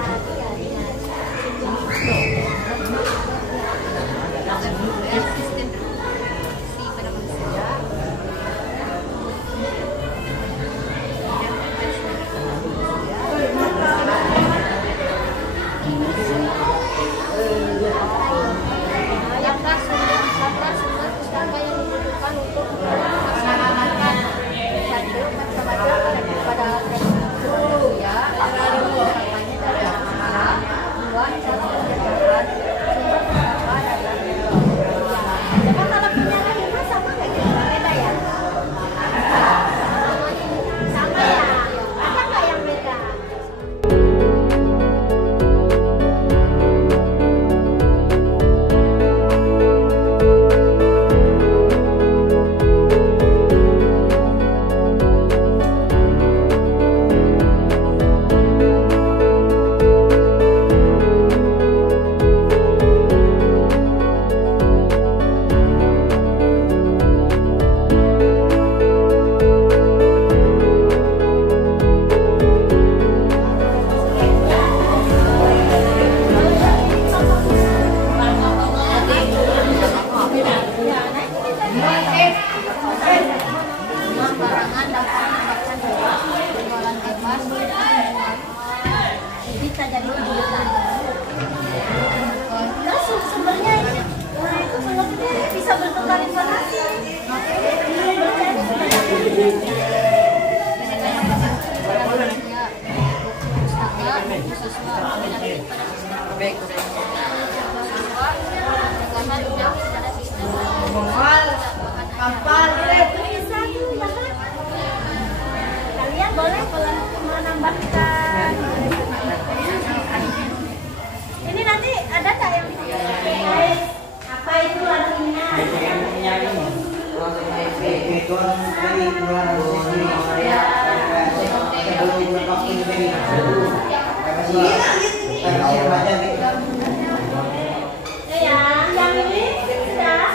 Kalian boleh kalau menambahkan ini nanti ada tak yang apa itu artinya? Yang ini sudah.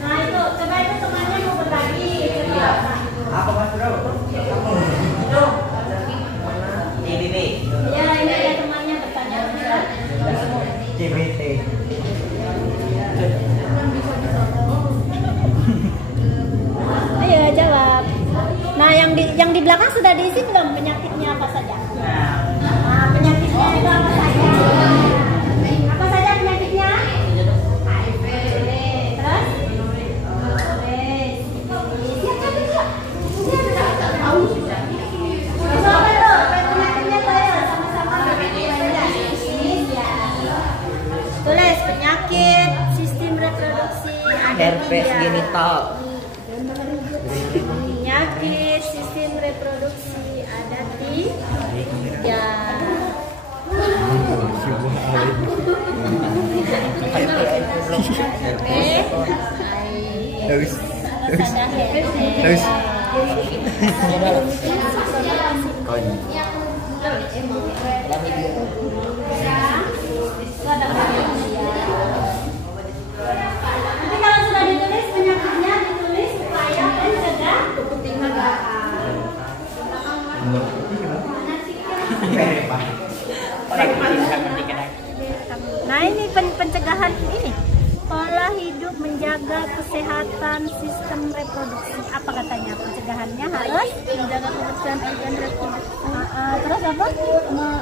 Nah itu, coba itu temannya mau berbagi. Apa Mas Bro? GBT. Ya ini ada temannya bertanya. GBT. Ayo jawab. Nah yang di belakang sudah diisi belum penyakitnya apa saja? Nah penyakitnya itu apa saja? Apa saja penyakitnya? HIV. Terus? Siapa juga? Coba dulu, penyakitnya saya sama-sama. Tulis penyakit sistem reproduksi ada Herpes tiga. genital. Penyakit sistem reproduksi ada tiga. Terus. Terus ada herpes. Nanti kalau sudah ditulis penyakitnya ditulis supaya mencegah pencegahan. Nah ini pencegahan ini pola hidup menjaga kesehatan sistem reproduksi. Apa katanya pencegahannya harus menjaga kebersihan organ reproduksi. Terus apa?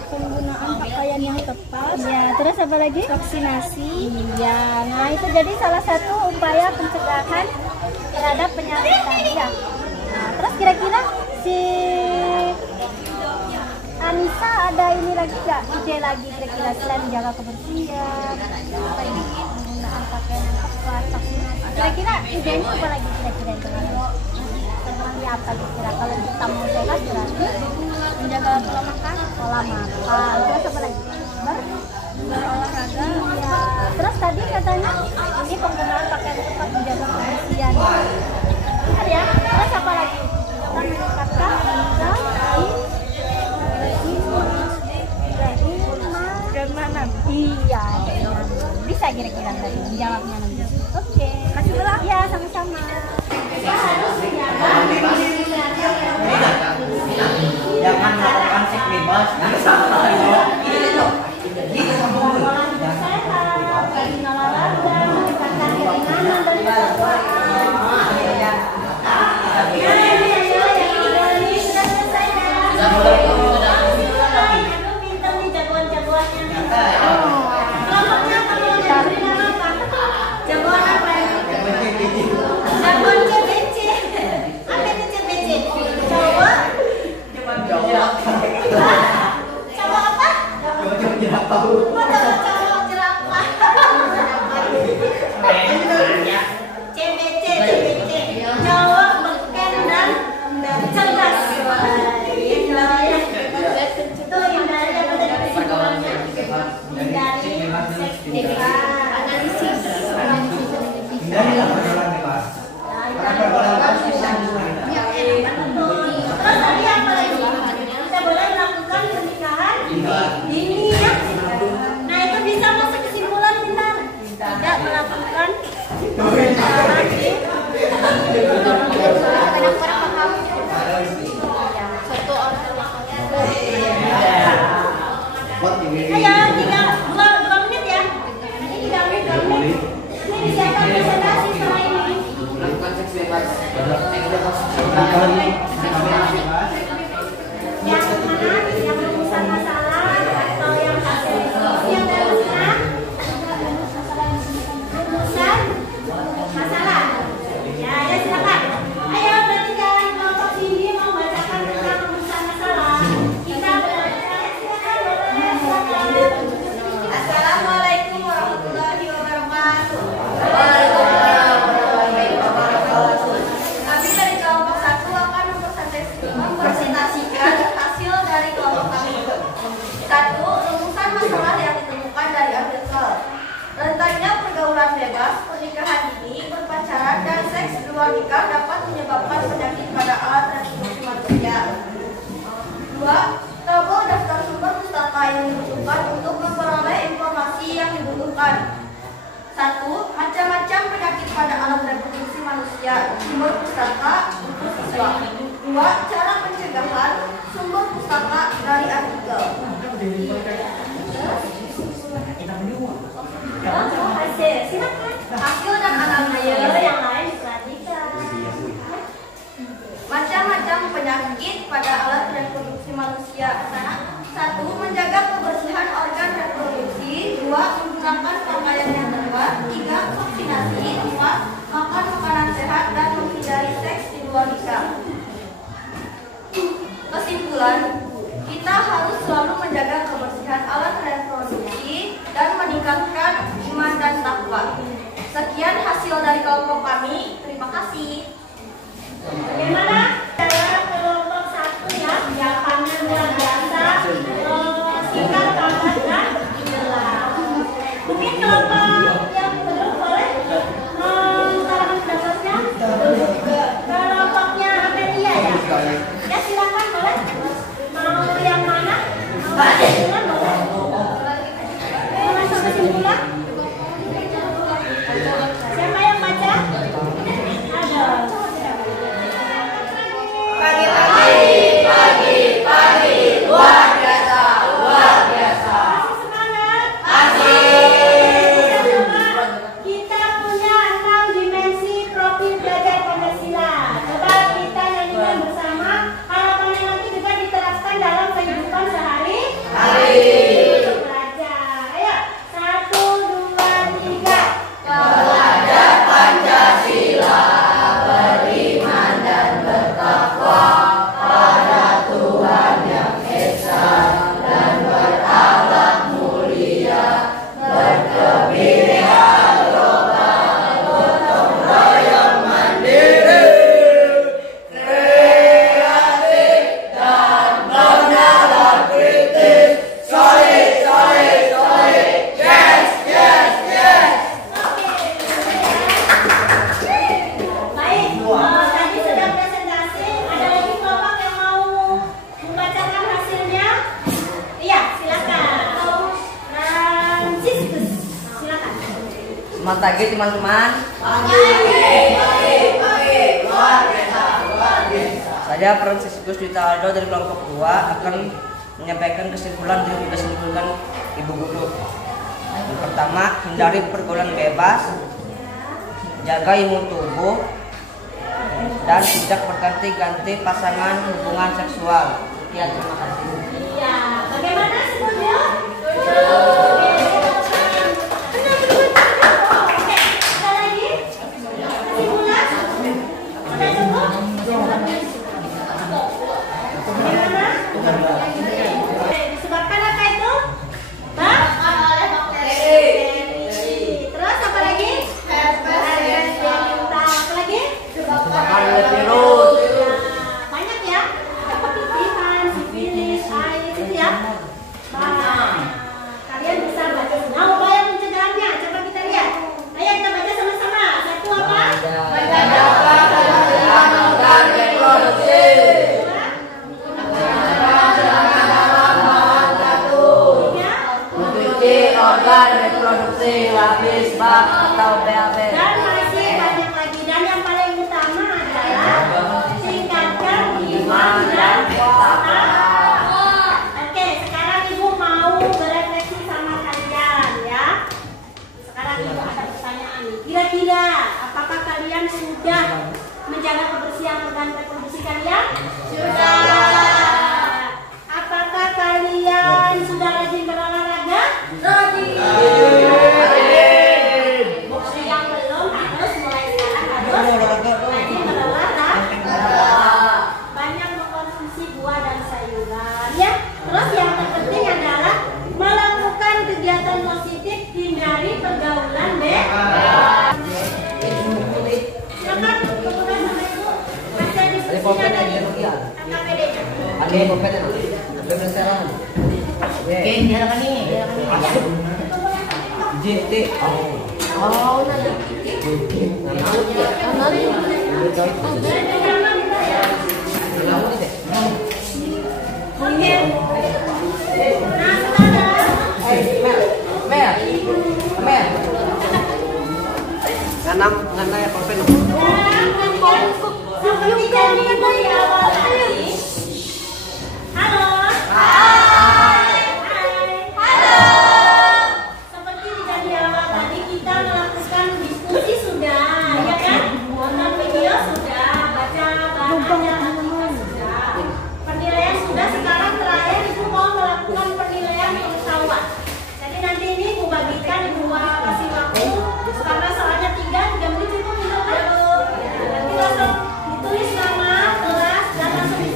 Penggunaan pakaian yang tepat. Ya, terus apa lagi? Vaksinasi. Ya, nah itu jadi salah satu upaya pencegahan terhadap penyakit tadi ya. Nah, terus kira-kira si Anissa ada ini lagi nggak? Ide lagi kira-kira selain menjaga kebersihan, apa ini? Penggunaan pakaian yang tepat. Kira-kira idenya apa lagi kira-kira itu? Seperti apa kira-kira? Kalau kita mau sehat berarti menjaga pola makan. Terus apa lagi? Berolahraga. Ya. Terus tadi katanya ini penggunaan pakaian tepat menjaga kebersihan. Benar ya? Terus apa lagi? Kita meningkatkan iya, bisa kira-kira tadi menjawabnya nanti. Oke, kasih belah. Ya, sama-sama. Jangan melakukan seks bebas. Hasil dan anamnesa yang lain diperhatikan. Macam-macam penyakit pada alat reproduksi manusia. 1. Menjaga kebersihan organ reproduksi. 2. Menggunakan pakaian yang tepat. 3. Vaksinasi. 4. Makan makanan sehat dan menghindari seks di luar nikah. Kesimpulan, kita harus selalu menjaga kebersihan alat reproduksi dan meningkatkan iman dan takwa. Sekian hasil dari kelompok kami. Terima kasih. Bagaimana? Cara kelompok 1 ya, jawabannya luar biasa. Singkat, padat, dan jelas. Mungkin kelompok yang belum boleh mengutarakan pendapatnya. Kelompoknya Ahmed Selamat pagi teman-teman. Saya Franciscus Dita Aldo dari kelompok 2 akan menyampaikan kesimpulan dari tugas diberikan Ibu Guru. Yang pertama, hindari pergaulan bebas, jaga imun tubuh, dan tidak berganti-ganti pasangan hubungan seksual. Sekian, terima kasih. Iya, bagaimana semuanya? Disebabkan apa itu? Oleh bakteri. Terus apa lagi? Apa lagi? Disebabkan oleh virus. Banyak ya. Kepitihan, sifilis, AIDS itu ya. Kalian bisa baca. Nah, upaya pencegahannya coba kita lihat. Ayo kita baca sama-sama. Satu apa? Menjaga kebersihan organ reproduksi. Organ reproduksi habis bak atau BAB. Dan masih banyak lagi. Dan yang paling utama adalah tingkatkan iman dan puasa. Oke, sekarang Ibu mau berefleksi sama kalian ya. Sekarang Ibu ada pertanyaan nih. Kira-kira apakah kalian sudah menjaga kebersihan organ reproduksi kalian? Sudah. Apakah kalian sudah rajin berolahraga? Rajin. Yang belum harus mulai sekarang harus rajin berolahraga. Banyak mengkonsumsi buah dan sayuran ya. Terus yang terpenting adalah melakukan kegiatan positif, hindari pergaulan bebas. Silakan kemudian sama Ibu baca diskusinya dari KKPD-nya. Oke, bukan itu. Beneran. Oke, diarahkan ini. JT. Oh, Oke. Nah, Kanam, ngana ya pulpen. seperti janji dari awal tadi. Halo. Halo. Seperti janji awal tadi kita melakukan diskusi sudah, ya kan? Nonton video sudah, baca artikel sudah. Penilaian sudah. Sekarang terakhir Ibu mau melakukan penilaian pengetahuan. Jadi nanti ini Ibu bagikan, Ibu kasih waktu karena soalnya 3 menit cukup untuk nanti langsung ditulis nama kelas dan langsung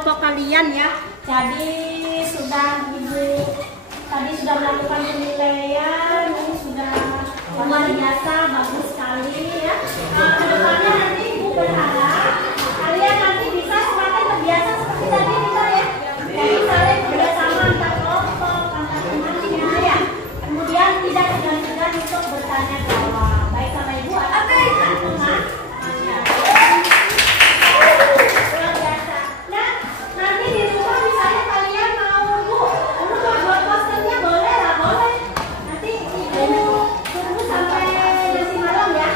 kelompok kalian ya. Jadi sudah Ibu tadi sudah melakukan penilaian, ini sudah luar biasa, bagus sekali ya. Kedepannya nanti Ibu berharap kalian nanti bisa semakin terbiasa seperti tadi kita ya. Jadi saling bekerjasama antar kelompok, antar temannya ya. Kemudian tidak segan-segan untuk bertanya jawab. Baik sama Ibu atau teman-teman. Luar biasa. Nah, nanti di rumah misalnya kalian mau buat posternya boleh lah, boleh. Nanti Ibu tunggu sampai nanti malam ya.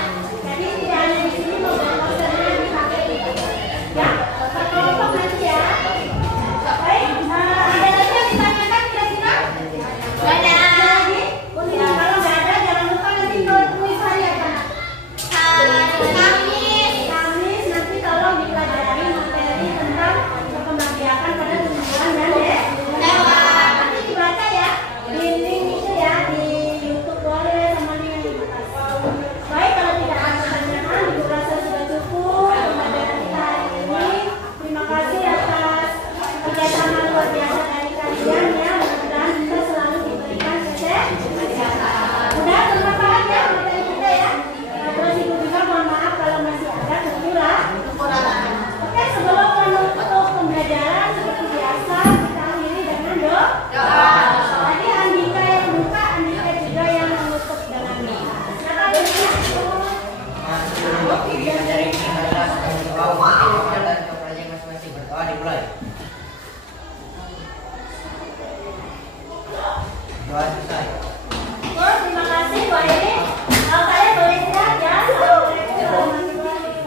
Jadi tidak hanya di sini mau buat posternya dipakai itu. Ya, per kelompok nanti ya. Baik, ada lagi yang ditanyakan kira-kira? Nggak ada lagi? Kalau nggak ada jangan lupa nanti tulis saya kan. Kamis nanti tolong dipelajari materi tentang perkembangbiakan pada tumbuhan dan nanti dibaca ya di link itu ya di YouTube boleh sama di baik. Kalau tidak ada pertanyaan Ibu rasa sudah cukup pembelajaran kita hari ini. Terima kasih atas kerjasama luar biasa dari kalian ya. Mudah-mudahan kita selalu diberikan kesehatan. Udah bermanfaat ya materi kita ya. Terus Ibu juga mohon maaf kalau masih ada kekurangan. Oke, sebelum menutup pembelajaran seperti biasa kita akhiri dengan doa. Tadi Andika yang buka, Andika juga yang menutup dengan doa. Silakan Sebelum waktu dari ini adalah dan pelajaran masing-masing berdoa dimulai. Doa selesai. terima kasih Bu Airi. Kalau saya boleh istirahat ya.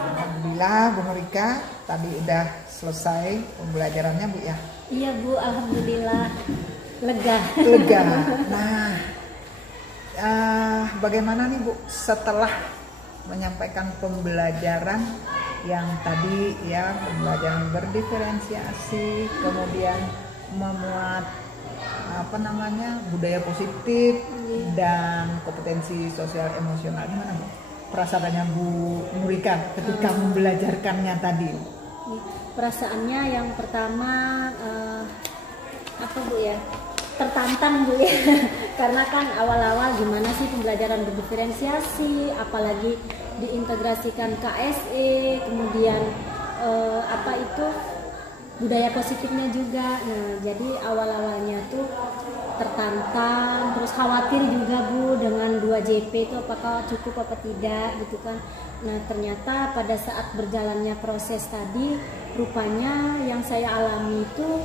Alhamdulillah Bu Nurika tadi udah selesai pembelajarannya Bu ya. Iya Bu, alhamdulillah lega. Lega. Nah, bagaimana nih Bu setelah menyampaikan pembelajaran yang tadi ya, pembelajaran berdiferensiasi, kemudian memuat budaya positif dan kompetensi sosial emosional, gimana Bu perasaannya Bu Nurika ketika membelajarkannya tadi? Perasaannya yang pertama apa Bu ya, tertantang Bu ya. Karena kan awal-awal gimana sih pembelajaran berdiferensiasi, apalagi diintegrasikan KSE, kemudian budaya positifnya juga. Nah, jadi awal-awalnya tuh tertantang, terus khawatir juga Bu dengan 2 JP itu apakah cukup apa tidak gitu kan. Nah, ternyata pada saat berjalannya proses tadi, rupanya yang saya alami itu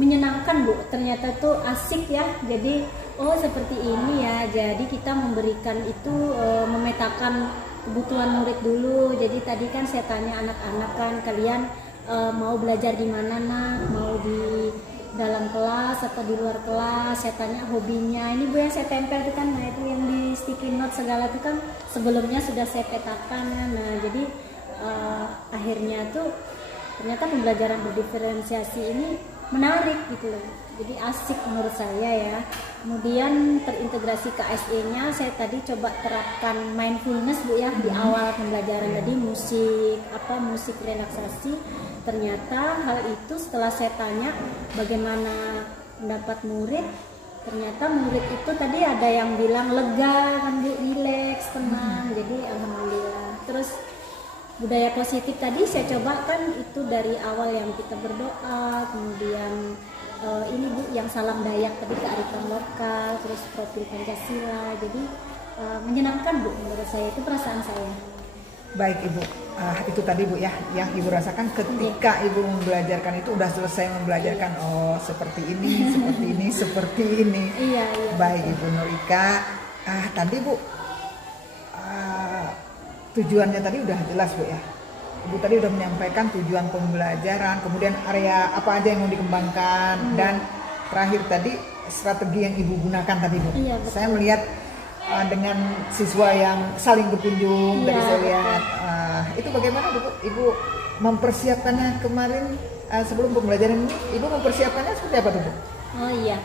menyenangkan Bu. Ternyata tuh asik ya. Jadi seperti ini ya. Jadi kita memberikan itu memetakan kebutuhan murid dulu. Jadi tadi kan saya tanya anak-anak kan, kalian mau belajar di mana nak? Mau di dalam kelas atau di luar kelas? Saya tanya hobinya. Ini Bu yang saya tempel itu kan, nah itu yang di sticky note segala itu kan sebelumnya sudah saya petakan. Nah jadi akhirnya tuh ternyata pembelajaran berdiferensiasi ini menarik gitu loh. Jadi asik menurut saya ya. Kemudian terintegrasi KSE-nya saya tadi coba terapkan mindfulness Bu ya di awal pembelajaran tadi, musik relaksasi. Ternyata hal itu setelah saya tanya bagaimana pendapat murid, ternyata murid itu tadi ada yang bilang lega kan Bu, rileks, tenang. Jadi alhamdulillah. Terus budaya positif tadi saya coba kan itu dari awal yang kita berdoa, kemudian ini Bu yang salam Dayak tadi kearifan lokal, terus profil Pancasila. Jadi menyenangkan Bu menurut saya, itu perasaan saya. Baik Ibu, itu tadi Bu ya yang Ibu rasakan ketika Ibu membelajarkan itu udah selesai membelajarkan, seperti ini, seperti ini, seperti ini. Iya. Baik Ibu Nurika, tadi Bu tujuannya tadi udah jelas Bu ya. Ibu tadi udah menyampaikan tujuan pembelajaran, kemudian area apa aja yang mau dikembangkan, dan terakhir tadi strategi yang Ibu gunakan tadi Bu. Iya, saya melihat dengan siswa yang saling berkunjung, tadi saya lihat itu bagaimana Bu? Ibu mempersiapkannya kemarin sebelum pembelajaran ini, Ibu mempersiapkannya seperti apa tuh Bu? Oh iya,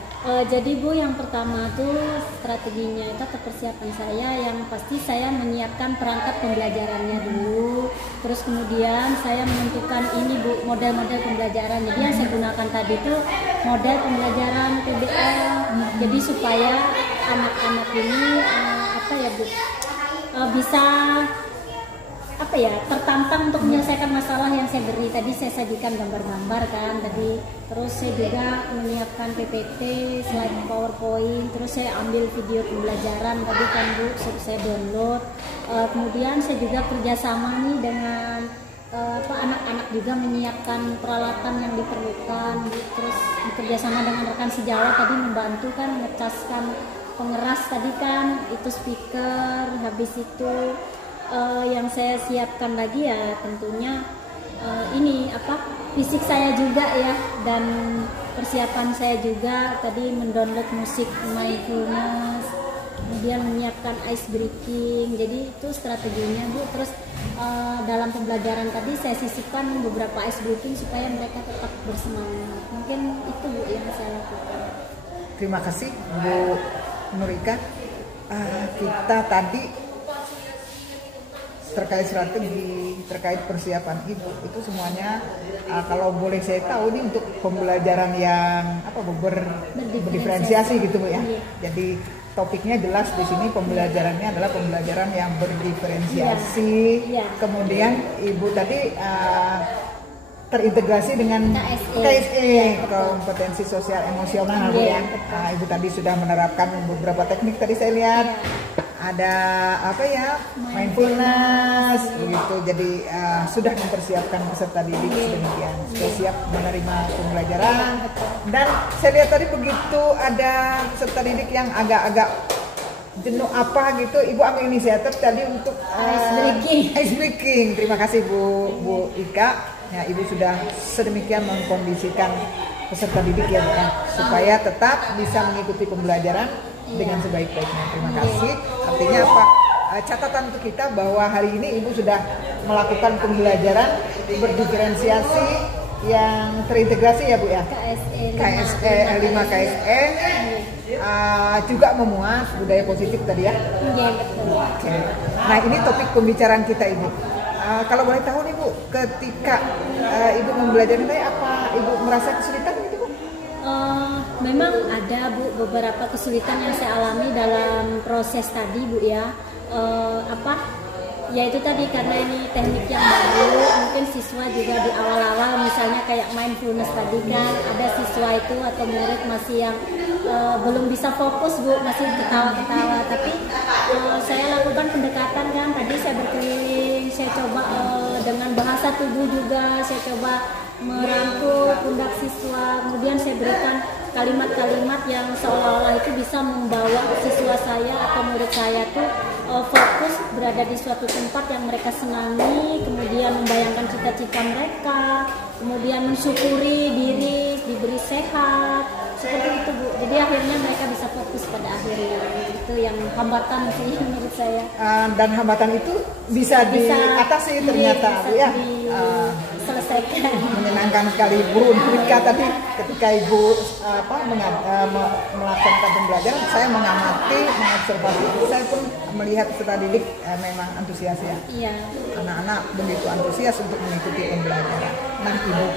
jadi Bu, yang pertama tuh strateginya itu atau persiapan saya yang pasti saya menyiapkan perangkat pembelajarannya dulu. Terus kemudian saya menentukan ini Bu, model-model pembelajaran. Jadi yang saya gunakan tadi tuh model pembelajaran PBL. Jadi supaya anak-anak ini apa ya Bu, bisa apa ya, tertantang untuk menyelesaikan masalah yang saya beri. Tadi saya sajikan gambar-gambar kan tadi, terus saya juga menyiapkan PPT, slide PowerPoint, terus saya ambil video pembelajaran tadi kan Bu, saya download. Kemudian saya juga kerjasama nih dengan anak-anak juga menyiapkan peralatan yang diperlukan, terus bekerjasama dengan rekan sejawat tadi membantu kan ngecaskan pengeras tadi kan, itu speaker. Habis itu yang saya siapkan lagi ya tentunya ini fisik saya juga ya, dan persiapan saya juga tadi mendownload musik mindfulness, kemudian menyiapkan ice breaking. Jadi itu strateginya Bu. Terus dalam pembelajaran tadi saya sisipkan beberapa ice breaking supaya mereka tetap bersemangat. Mungkin itu Bu yang saya lakukan. Terima kasih Bu Nurika. Kita tadi terkait strategi, terkait persiapan itu semuanya kalau boleh saya tahu ini untuk pembelajaran yang berdiferensiasi gitu Bu ya. Jadi topiknya jelas di sini, pembelajarannya adalah pembelajaran yang berdiferensiasi. Kemudian Ibu tadi terintegrasi dengan KSE, kompetensi sosial emosional Bu ya. Ibu tadi sudah menerapkan beberapa teknik, tadi saya lihat ada mindfulness gitu. Jadi sudah mempersiapkan peserta didik sedemikian sudah siap menerima pembelajaran. Dan saya lihat tadi begitu ada peserta didik yang agak-agak jenuh gitu, Ibu ambil inisiatif tadi untuk ice breaking. Terima kasih Bu Ika. Ya, Ibu sudah sedemikian mengkondisikan peserta didik ya Bu, supaya tetap bisa mengikuti pembelajaran dengan sebaik-baiknya. Terima kasih. Artinya apa? Catatan untuk kita bahwa hari ini Ibu sudah melakukan pembelajaran berdiferensiasi yang terintegrasi ya Bu ya. KSE 5 KSE juga memuat budaya positif tadi ya. Oke. Nah, ini topik pembicaraan kita Ibu. Kalau boleh tahu nih Bu, ketika Ibu mempelajari ini apa Ibu merasa kesulitan gitu Bu? Memang ada Bu beberapa kesulitan yang saya alami dalam proses tadi Bu ya. Ya itu tadi, karena ini teknik yang baru, mungkin siswa juga di awal-awal misalnya kayak mindfulness tadi kan, ada siswa itu atau murid masih yang belum bisa fokus Bu, masih ketawa-ketawa. Tapi saya lakukan pendekatan kan, tadi saya berkeliling, saya coba dengan bahasa tubuh juga, saya coba merangkul pundak siswa, kemudian saya berikan kalimat-kalimat yang seolah-olah itu bisa membawa siswa saya atau murid saya tuh fokus berada di suatu tempat yang mereka senangi, kemudian membayangkan cita-cita mereka, kemudian mensyukuri diri diberi sehat, seperti itu Bu. Jadi akhirnya mereka bisa fokus pada akhirnya. Itu yang hambatan sih menurut saya. Dan hambatan itu bisa diatasi ternyata Bu ya. Selesaikan. Menyenangkan sekali Bu Nurika tadi ketika Ibu melaksanakan pembelajaran, saya mengamati, mengobservasi, saya pun melihat peserta didik memang antusias ya. Iya. Anak-anak begitu antusias untuk mengikuti pembelajaran. Nah Ibu,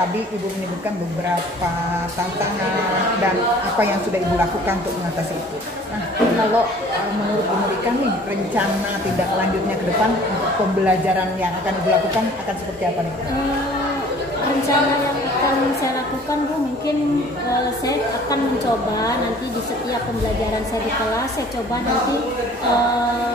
tadi Ibu menyebutkan beberapa tantangan dan apa yang sudah Ibu lakukan untuk mengatasi itu. Nah, kalau menurut Bu Nurika nih, rencana tindak lanjutnya ke depan untuk pembelajaran yang akan Ibu lakukan akan seperti apa nih? Rencana yang akan saya lakukan Bu, mungkin saya akan mencoba nanti di setiap pembelajaran saya di kelas, saya coba nanti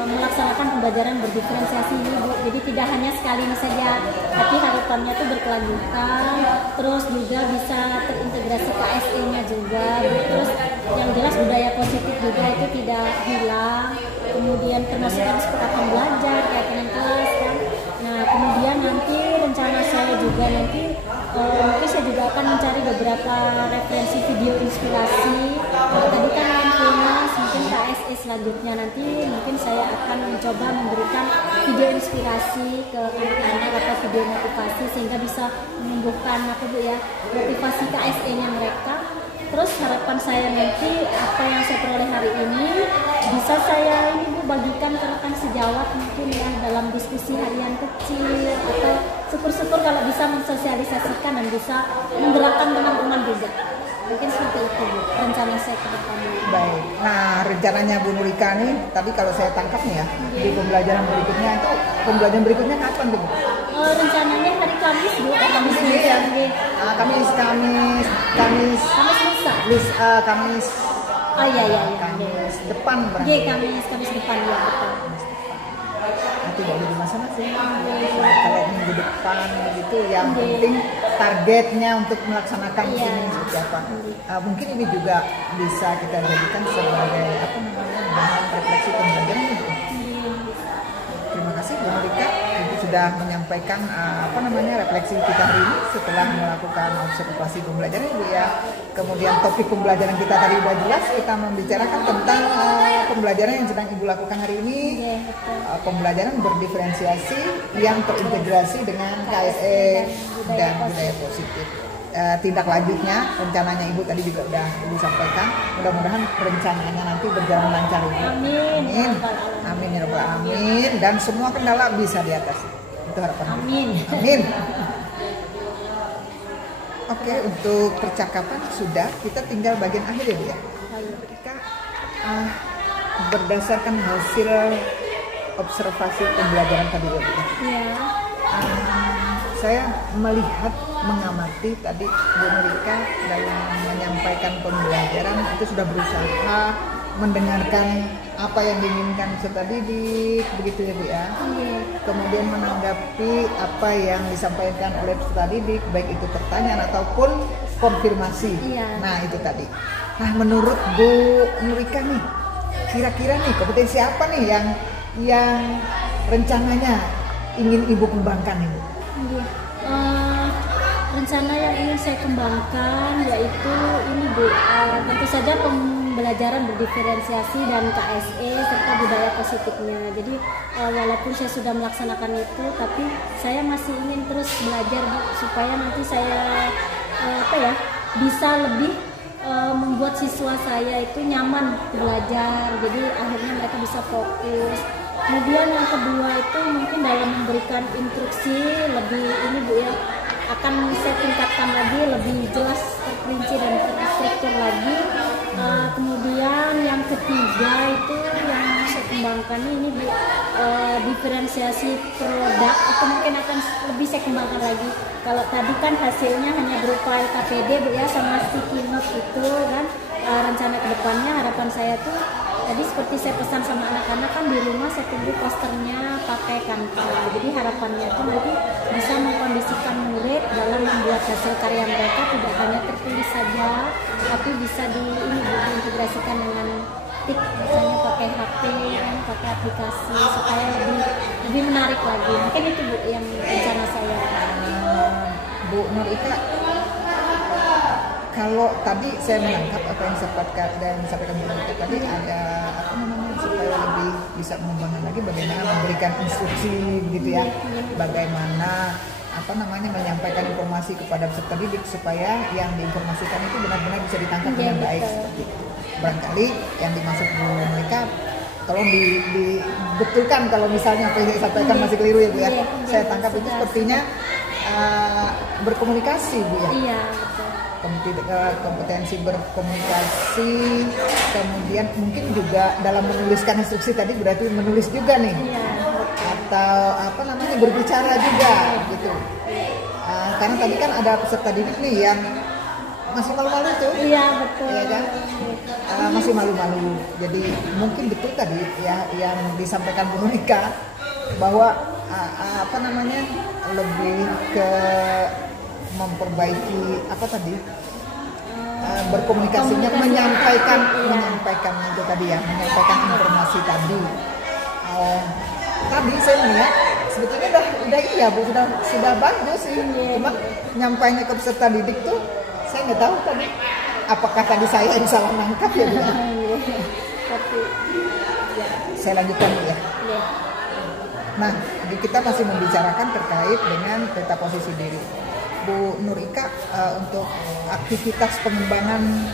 melaksanakan pembelajaran berdiferensiasi ini Bu. Jadi tidak hanya sekali ini saja, tapi harapannya itu berkelanjutan, terus juga bisa terintegrasi KSE-nya juga Bu. Terus yang jelas budaya positif juga itu tidak hilang, kemudian termasuk kesepakatan belajar kayak kelas kan. Nah kemudian nanti rencana saya juga nanti mungkin saya juga akan mencari beberapa referensi video inspirasi. Tadi kan mindfulness, mungkin KSE selanjutnya nanti mungkin saya akan mencoba memberikan video inspirasi ke anak-anak atau motivasi sehingga bisa menumbuhkan apa Bu ya, motivasi KSE-nya mereka. Terus harapan saya nanti apa yang saya peroleh hari ini bisa saya ini Bu bagikan ke rekan sejawat mungkin ya dalam diskusi harian kecil, atau syukur-syukur kalau bisa mensosialisasikan dan bisa menggerakkan teman-teman juga. Mungkin seperti itu Bu rencana saya ke depannya. Baik. Nah, rencananya Bu Nurika nih tadi kalau saya tangkap nih ya, di pembelajaran berikutnya kapan Bu? Rencananya hari Kamis Bu, Kamis ini ya. Kamis lusa. Kamis. Oh iya. Kamis depan berarti. Iya, Kamis depan ya betul. Nanti boleh di masing-masing. Kalau minggu depan begitu, yang penting targetnya untuk melaksanakan ini seperti apa. Mungkin ini juga bisa kita jadikan sebagai apa namanya bahan refleksi pembelajaran itu. Terima kasih Bu Nurika, Ibu sudah menyampaikan apa namanya refleksi kita hari ini setelah melakukan observasi pembelajaran Ibu ya. Kemudian topik pembelajaran kita tadi sudah jelas, kita membicarakan tentang pembelajaran yang sedang Ibu lakukan hari ini. Pembelajaran berdiferensiasi yang terintegrasi dengan KSE dan budaya positif. Tindak lanjutnya rencananya Ibu tadi juga sudah Ibu sampaikan, mudah-mudahan rencananya nanti berjalan lancar Ibu. Amin ya rabbal alamin, dan semua kendala bisa diatasi, itu harapan. Amin. Oke, untuk percakapan sudah, kita tinggal bagian akhir ya Bu ya. Ketika berdasarkan hasil observasi pembelajaran tadi Bu ya. Saya melihat, mengamati tadi Bu Nurika dalam menyampaikan pembelajaran itu sudah berusaha mendengarkan apa yang diinginkan peserta didik, begitu ya Bu ya. Kemudian menanggapi apa yang disampaikan oleh peserta didik, baik itu pertanyaan ataupun konfirmasi. Nah itu tadi. Nah menurut Bu Nurika nih, kira-kira nih kompetensi apa nih yang rencananya ingin Ibu kembangkan nih Bu? Rencana yang ingin saya kembangkan yaitu ini Bu, tentu saja pembelajaran berdiferensiasi dan KSE serta budaya positifnya. Jadi walaupun saya sudah melaksanakan itu, tapi saya masih ingin terus belajar Bu, supaya nanti saya bisa lebih membuat siswa saya itu nyaman belajar. Jadi akhirnya mereka bisa fokus. Kemudian yang kedua itu mungkin dalam memberikan instruksi lebih ini Bu ya, akan saya tingkatkan lagi, lebih jelas, terperinci dan terstruktur lagi. Kemudian yang ketiga itu yang saya kembangkan ini Bu, diferensiasi produk itu mungkin akan lebih saya kembangkan lagi. Kalau tadi kan hasilnya hanya berupa LKPD Bu ya, sama sticky note itu kan. Rencana kedepannya harapan saya tuh tadi seperti saya pesan sama anak-anak kan di rumah, saya tunggu posternya pakai Canva. Jadi harapannya tuh nanti bisa mengkondisikan murid dalam membuat hasil karya mereka tidak hanya tertulis saja, tapi bisa diintegrasikan dengan tik, misalnya pakai HP, pakai aplikasi supaya lebih menarik lagi. Mungkin itu Bu yang rencana saya. Bu Nurika, kalau tadi saya menangkap apa yang disampaikan Bu Nurika tadi, ada apa namanya supaya lebih bisa mengembangkan lagi bagaimana memberikan instruksi begitu ya, bagaimana apa namanya menyampaikan informasi kepada peserta didik supaya yang diinformasikan itu benar-benar bisa ditangkap dengan baik seperti itu. Barangkali yang dimaksud Bu Nurika tolong dibetulkan kalau misalnya apa yang saya sampaikan masih keliru ya Bu ya. Saya tangkap itu sepertinya berkomunikasi Bu ya. Iya, kompetensi berkomunikasi, kemudian mungkin juga dalam menuliskan instruksi tadi berarti menulis juga nih, atau apa namanya berbicara juga gitu. Karena tadi kan ada peserta didik nih yang masih malu-malu tuh, iya betul, ya kan, masih malu-malu. Jadi mungkin betul tadi ya yang disampaikan Bu Nurika bahwa apa namanya lebih ke memperbaiki apa tadi berkomunikasinya, menyampaikan itu tadi ya, menyampaikan informasi tadi. Tadi saya melihat sebetulnya udah iya Bu, sudah bagus sih, cuma nyampainya ke peserta didik tuh saya nggak tahu tadi apakah tadi saya yang salah nangkap ya Bu. Saya lanjutkan Bu ya. Nah Jadi kita masih membicarakan terkait dengan peta posisi diri. Bu Nur Ika, untuk aktivitas pengembangan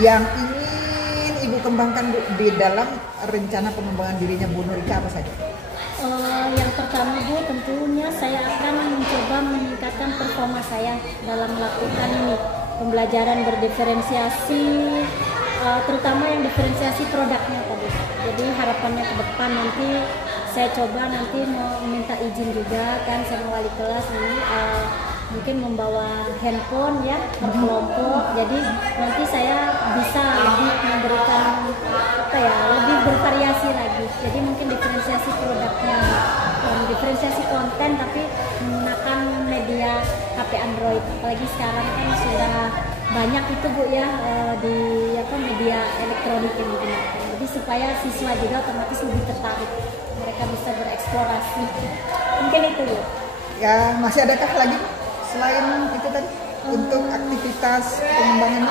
yang ingin Ibu kembangkan Bu, di dalam rencana pengembangan dirinya Bu Nur Ika apa saja? Yang pertama Bu, tentunya saya akan mencoba meningkatkan performa saya dalam melakukan ini pembelajaran berdiferensiasi, terutama yang diferensiasi produknya tadi. Jadi harapannya ke depan nanti saya coba nanti mau minta izin juga kan sama wali kelas ini mungkin membawa handphone ya per kelompok. Jadi nanti saya bisa lebih memberikan lebih bervariasi lagi. Jadi mungkin diferensiasi produknya, diferensiasi konten tapi menggunakan media HP Android. Apalagi sekarang kan sudah banyak itu Bu ya di media elektronik yang digunakan. Jadi supaya siswa juga otomatis lebih tertarik, mereka bisa bereksplorasi. Mungkin itu Bu. Ya, masih adakah lagi selain itu tadi untuk aktivitas pengembangan?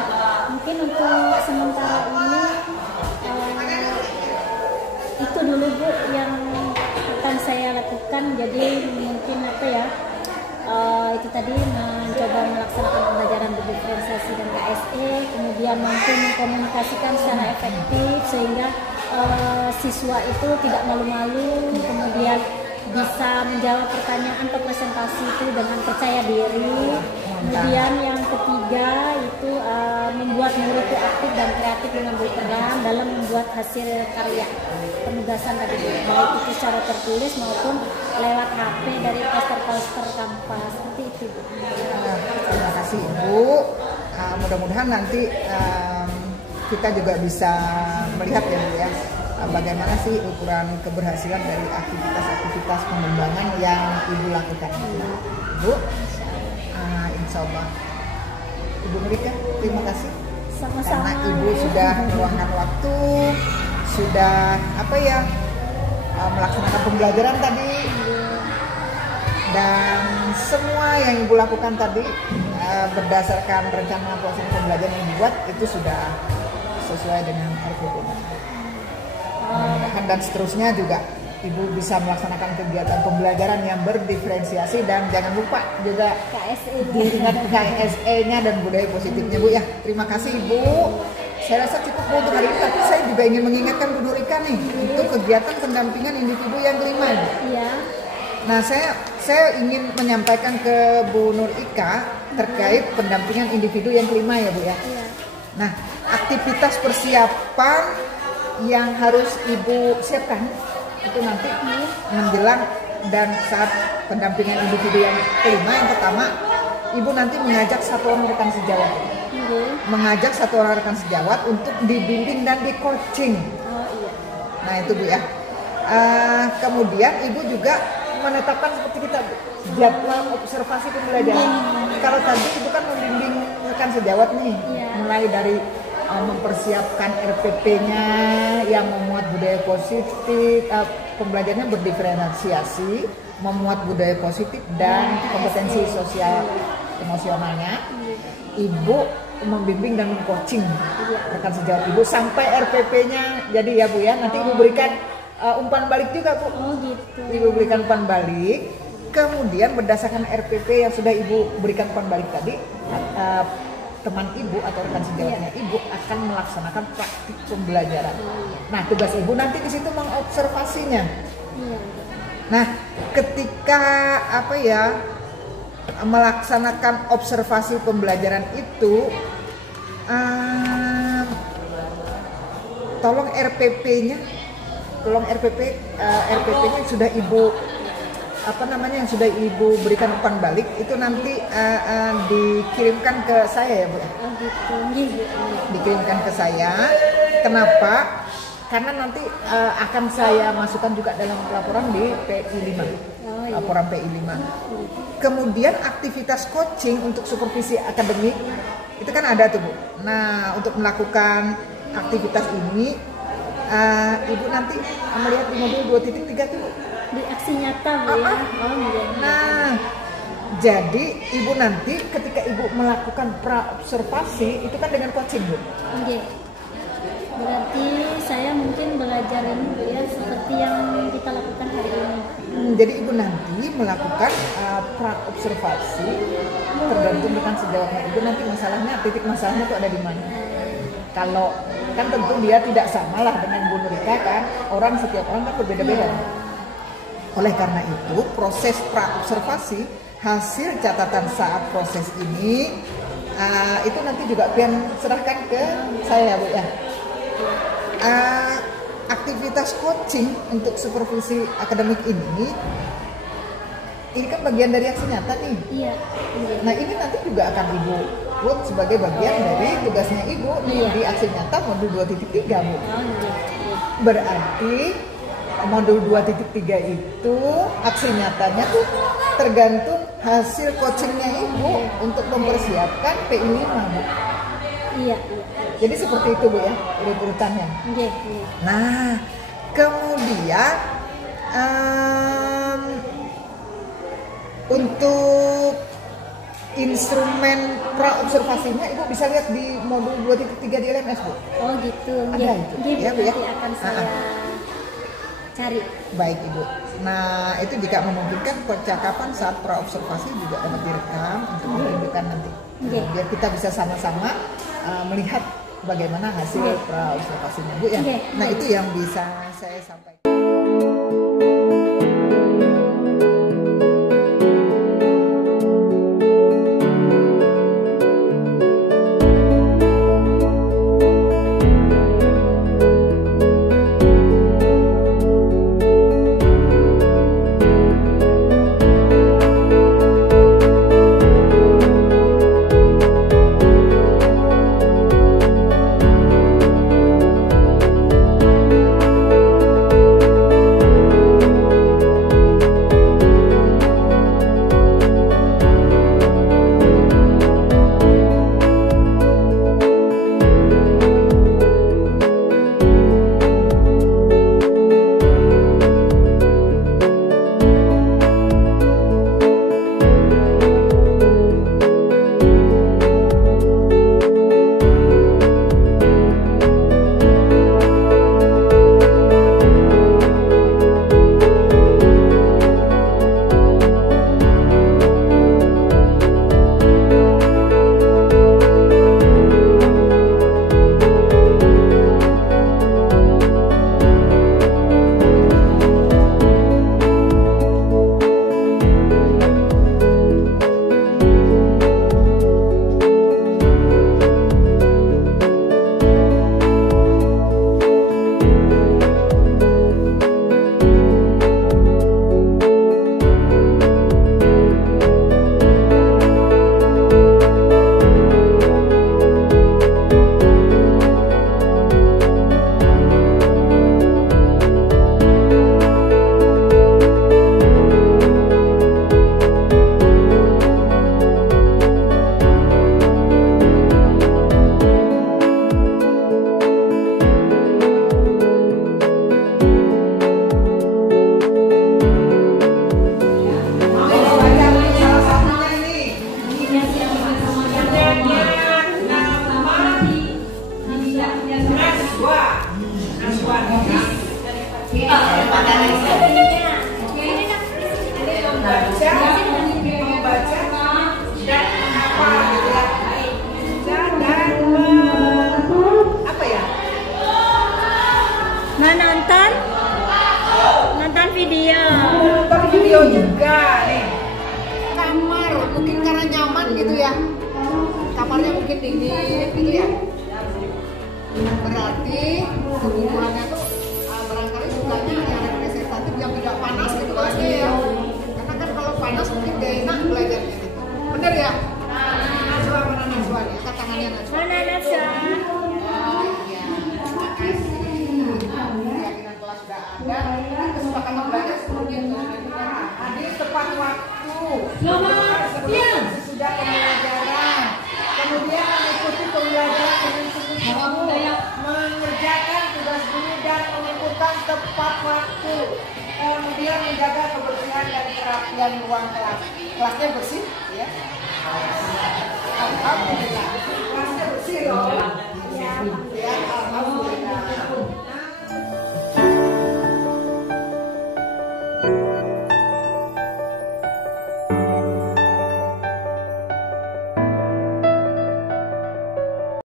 Mungkin untuk sementara ini itu dulu Bu yang akan saya lakukan. Jadi mungkin itu tadi mencoba melaksanakan pembelajaran berdiferensiasi dan KSE, kemudian mampu mengkomunikasikan secara efektif sehingga siswa itu tidak malu-malu, kemudian bisa menjawab pertanyaan atau presentasi itu dengan percaya diri. Kemudian yang ketiga itu membuat murid itu aktif dan kreatif mengambil peran dalam membuat hasil karya penugasan tadi, baik itu secara tertulis maupun lewat HP dari poster-poster kampas seperti itu. Terima kasih Ibu. Mudah-mudahan nanti kita juga bisa melihat ya Bu ya, bagaimana sih ukuran keberhasilan dari aktivitas-aktivitas pengembangan yang Ibu lakukan. Bu, insya Allah. Ibu Nur Ika, terima kasih. Sama-sama. Karena Ibu sudah meluangkan waktu, sudah melaksanakan pembelajaran tadi, dan semua yang Ibu lakukan tadi berdasarkan rencana pelaksanaan pembelajaran yang dibuat itu sudah sesuai dengan RPP. Dan seterusnya juga Ibu bisa melaksanakan kegiatan pembelajaran yang berdiferensiasi, dan jangan lupa juga diingat KSE-nya dan budaya positifnya Bu ya. Terima kasih Ibu. Saya rasa cukup Bu untuk hari ini, tapi saya juga ingin mengingatkan Bu Nur Ika nih untuk kegiatan pendampingan individu yang kelima. Iya. Nah, saya ingin menyampaikan ke Bu Nur Ika terkait pendampingan individu yang kelima ya Bu ya. Iya. Nah, aktivitas persiapan yang harus Ibu siapkan itu nanti menjelang dan saat pendampingan individu yang kelima. Yang pertama, Ibu nanti mengajak satu orang rekan sejawat, mengajak satu orang rekan sejawat untuk dibimbing dan di coaching. Nah itu Bu ya. Kemudian Ibu juga menetapkan seperti kita jadwal observasi pembelajaran. Kalau tadi Ibu kan membimbing rekan sejawat nih, mulai dari mempersiapkan RPP-nya yang memuat budaya positif, pembelajarannya berdiferensiasi, memuat budaya positif dan kompetensi sosial emosionalnya. Ibu membimbing dan mengcoaching rekan sejawat Ibu sampai RPP-nya jadi ya Bu ya. Nanti Ibu berikan umpan balik juga Bu. Oh gitu. Ibu berikan umpan balik. Kemudian berdasarkan RPP yang sudah Ibu berikan umpan balik tadi, teman Ibu atau rekan sejawatnya Ibu akan melaksanakan praktik pembelajaran. Nah, tugas Ibu nanti di situ mengobservasinya. Nah, ketika melaksanakan observasi pembelajaran itu, tolong RPP-nya sudah Ibu yang sudah Ibu berikan umpan balik itu nanti dikirimkan ke saya ya Bu. Dikirimkan ke saya. Kenapa? Karena nanti akan saya masukkan juga dalam laporan di PI 5. Laporan PI 5. Kemudian aktivitas coaching untuk supervisi akademik itu kan ada tuh Bu. Nah, untuk melakukan aktivitas ini Ibu nanti melihat di modul 2.3 tuh Bu. Di aksi nyata Bu ya. Nah, jadi Ibu nanti ketika Ibu melakukan pra-observasi itu kan dengan coaching Bu. Berarti saya mungkin belajar ini Bu ya, seperti yang kita lakukan hari ini. Jadi Ibu nanti melakukan pra-observasi tergantung dengan sejauhnya Ibu nanti masalahnya, titik masalahnya itu ada di mana. Kalau kan tentu dia tidak sama lah dengan Bu Nurika kan, setiap orang kan berbeda-beda. Oleh karena itu proses pra-observasi, hasil catatan saat proses ini itu nanti juga pian serahkan ke saya Bu ya. Aktivitas coaching untuk supervisi akademik ini kan bagian dari aksi nyata nih. Iya. Nah ini nanti juga akan Ibu put sebagai bagian dari tugasnya Ibu di aksi nyata modul 2.3 Bu. Berarti modul 2.3 itu aksi nyatanya tuh tergantung hasil coachingnya Ibu untuk mempersiapkan PI 5 Bu. Iya. Jadi seperti itu Bu ya urutannya. Iya. Nah kemudian untuk instrumen pra-observasinya Ibu bisa lihat di modul 2.3 di LMS Bu. Oh gitu. Ada itu. Ya Bu ya. Nanti akan saya cari. Baik Ibu. Nah itu jika memungkinkan percakapan saat pra-observasi juga dapat direkam untuk menunjukkan nanti. Biar kita bisa sama-sama melihat bagaimana hasil pra-observasinya Bu ya. Nah itu yang bisa saya sampaikan. Nonton video. Nonton video juga nih. Kamar mungkin karena nyaman gitu ya. Kamarnya mungkin dingin gitu ya. Berarti kebutuhannya tuh barangkali sukanya yang representatif yang tidak panas gitu aja ya. Karena kan kalau panas mungkin gak enak belajarnya gitu. Bener ya? Najwa mana Najwa nih? Angkat tangannya Najwa. Mana Najwa? Iya, terima kasih. Keyakinan kelas sudah ada. Kesepakatan belajar seperti itu. Adik tepat waktu. Sudah pembelajaran. Kemudian mengikuti pembelajaran dengan sungguh-sungguh, mengerjakan tugas guru dan mengumpulkan tepat waktu. Kemudian menjaga kebersihan dan kerapian ruang kelas. Kelasnya bersih, ya. Alhamdulillah. Kelasnya bersih loh. Ya, alhamdulillah.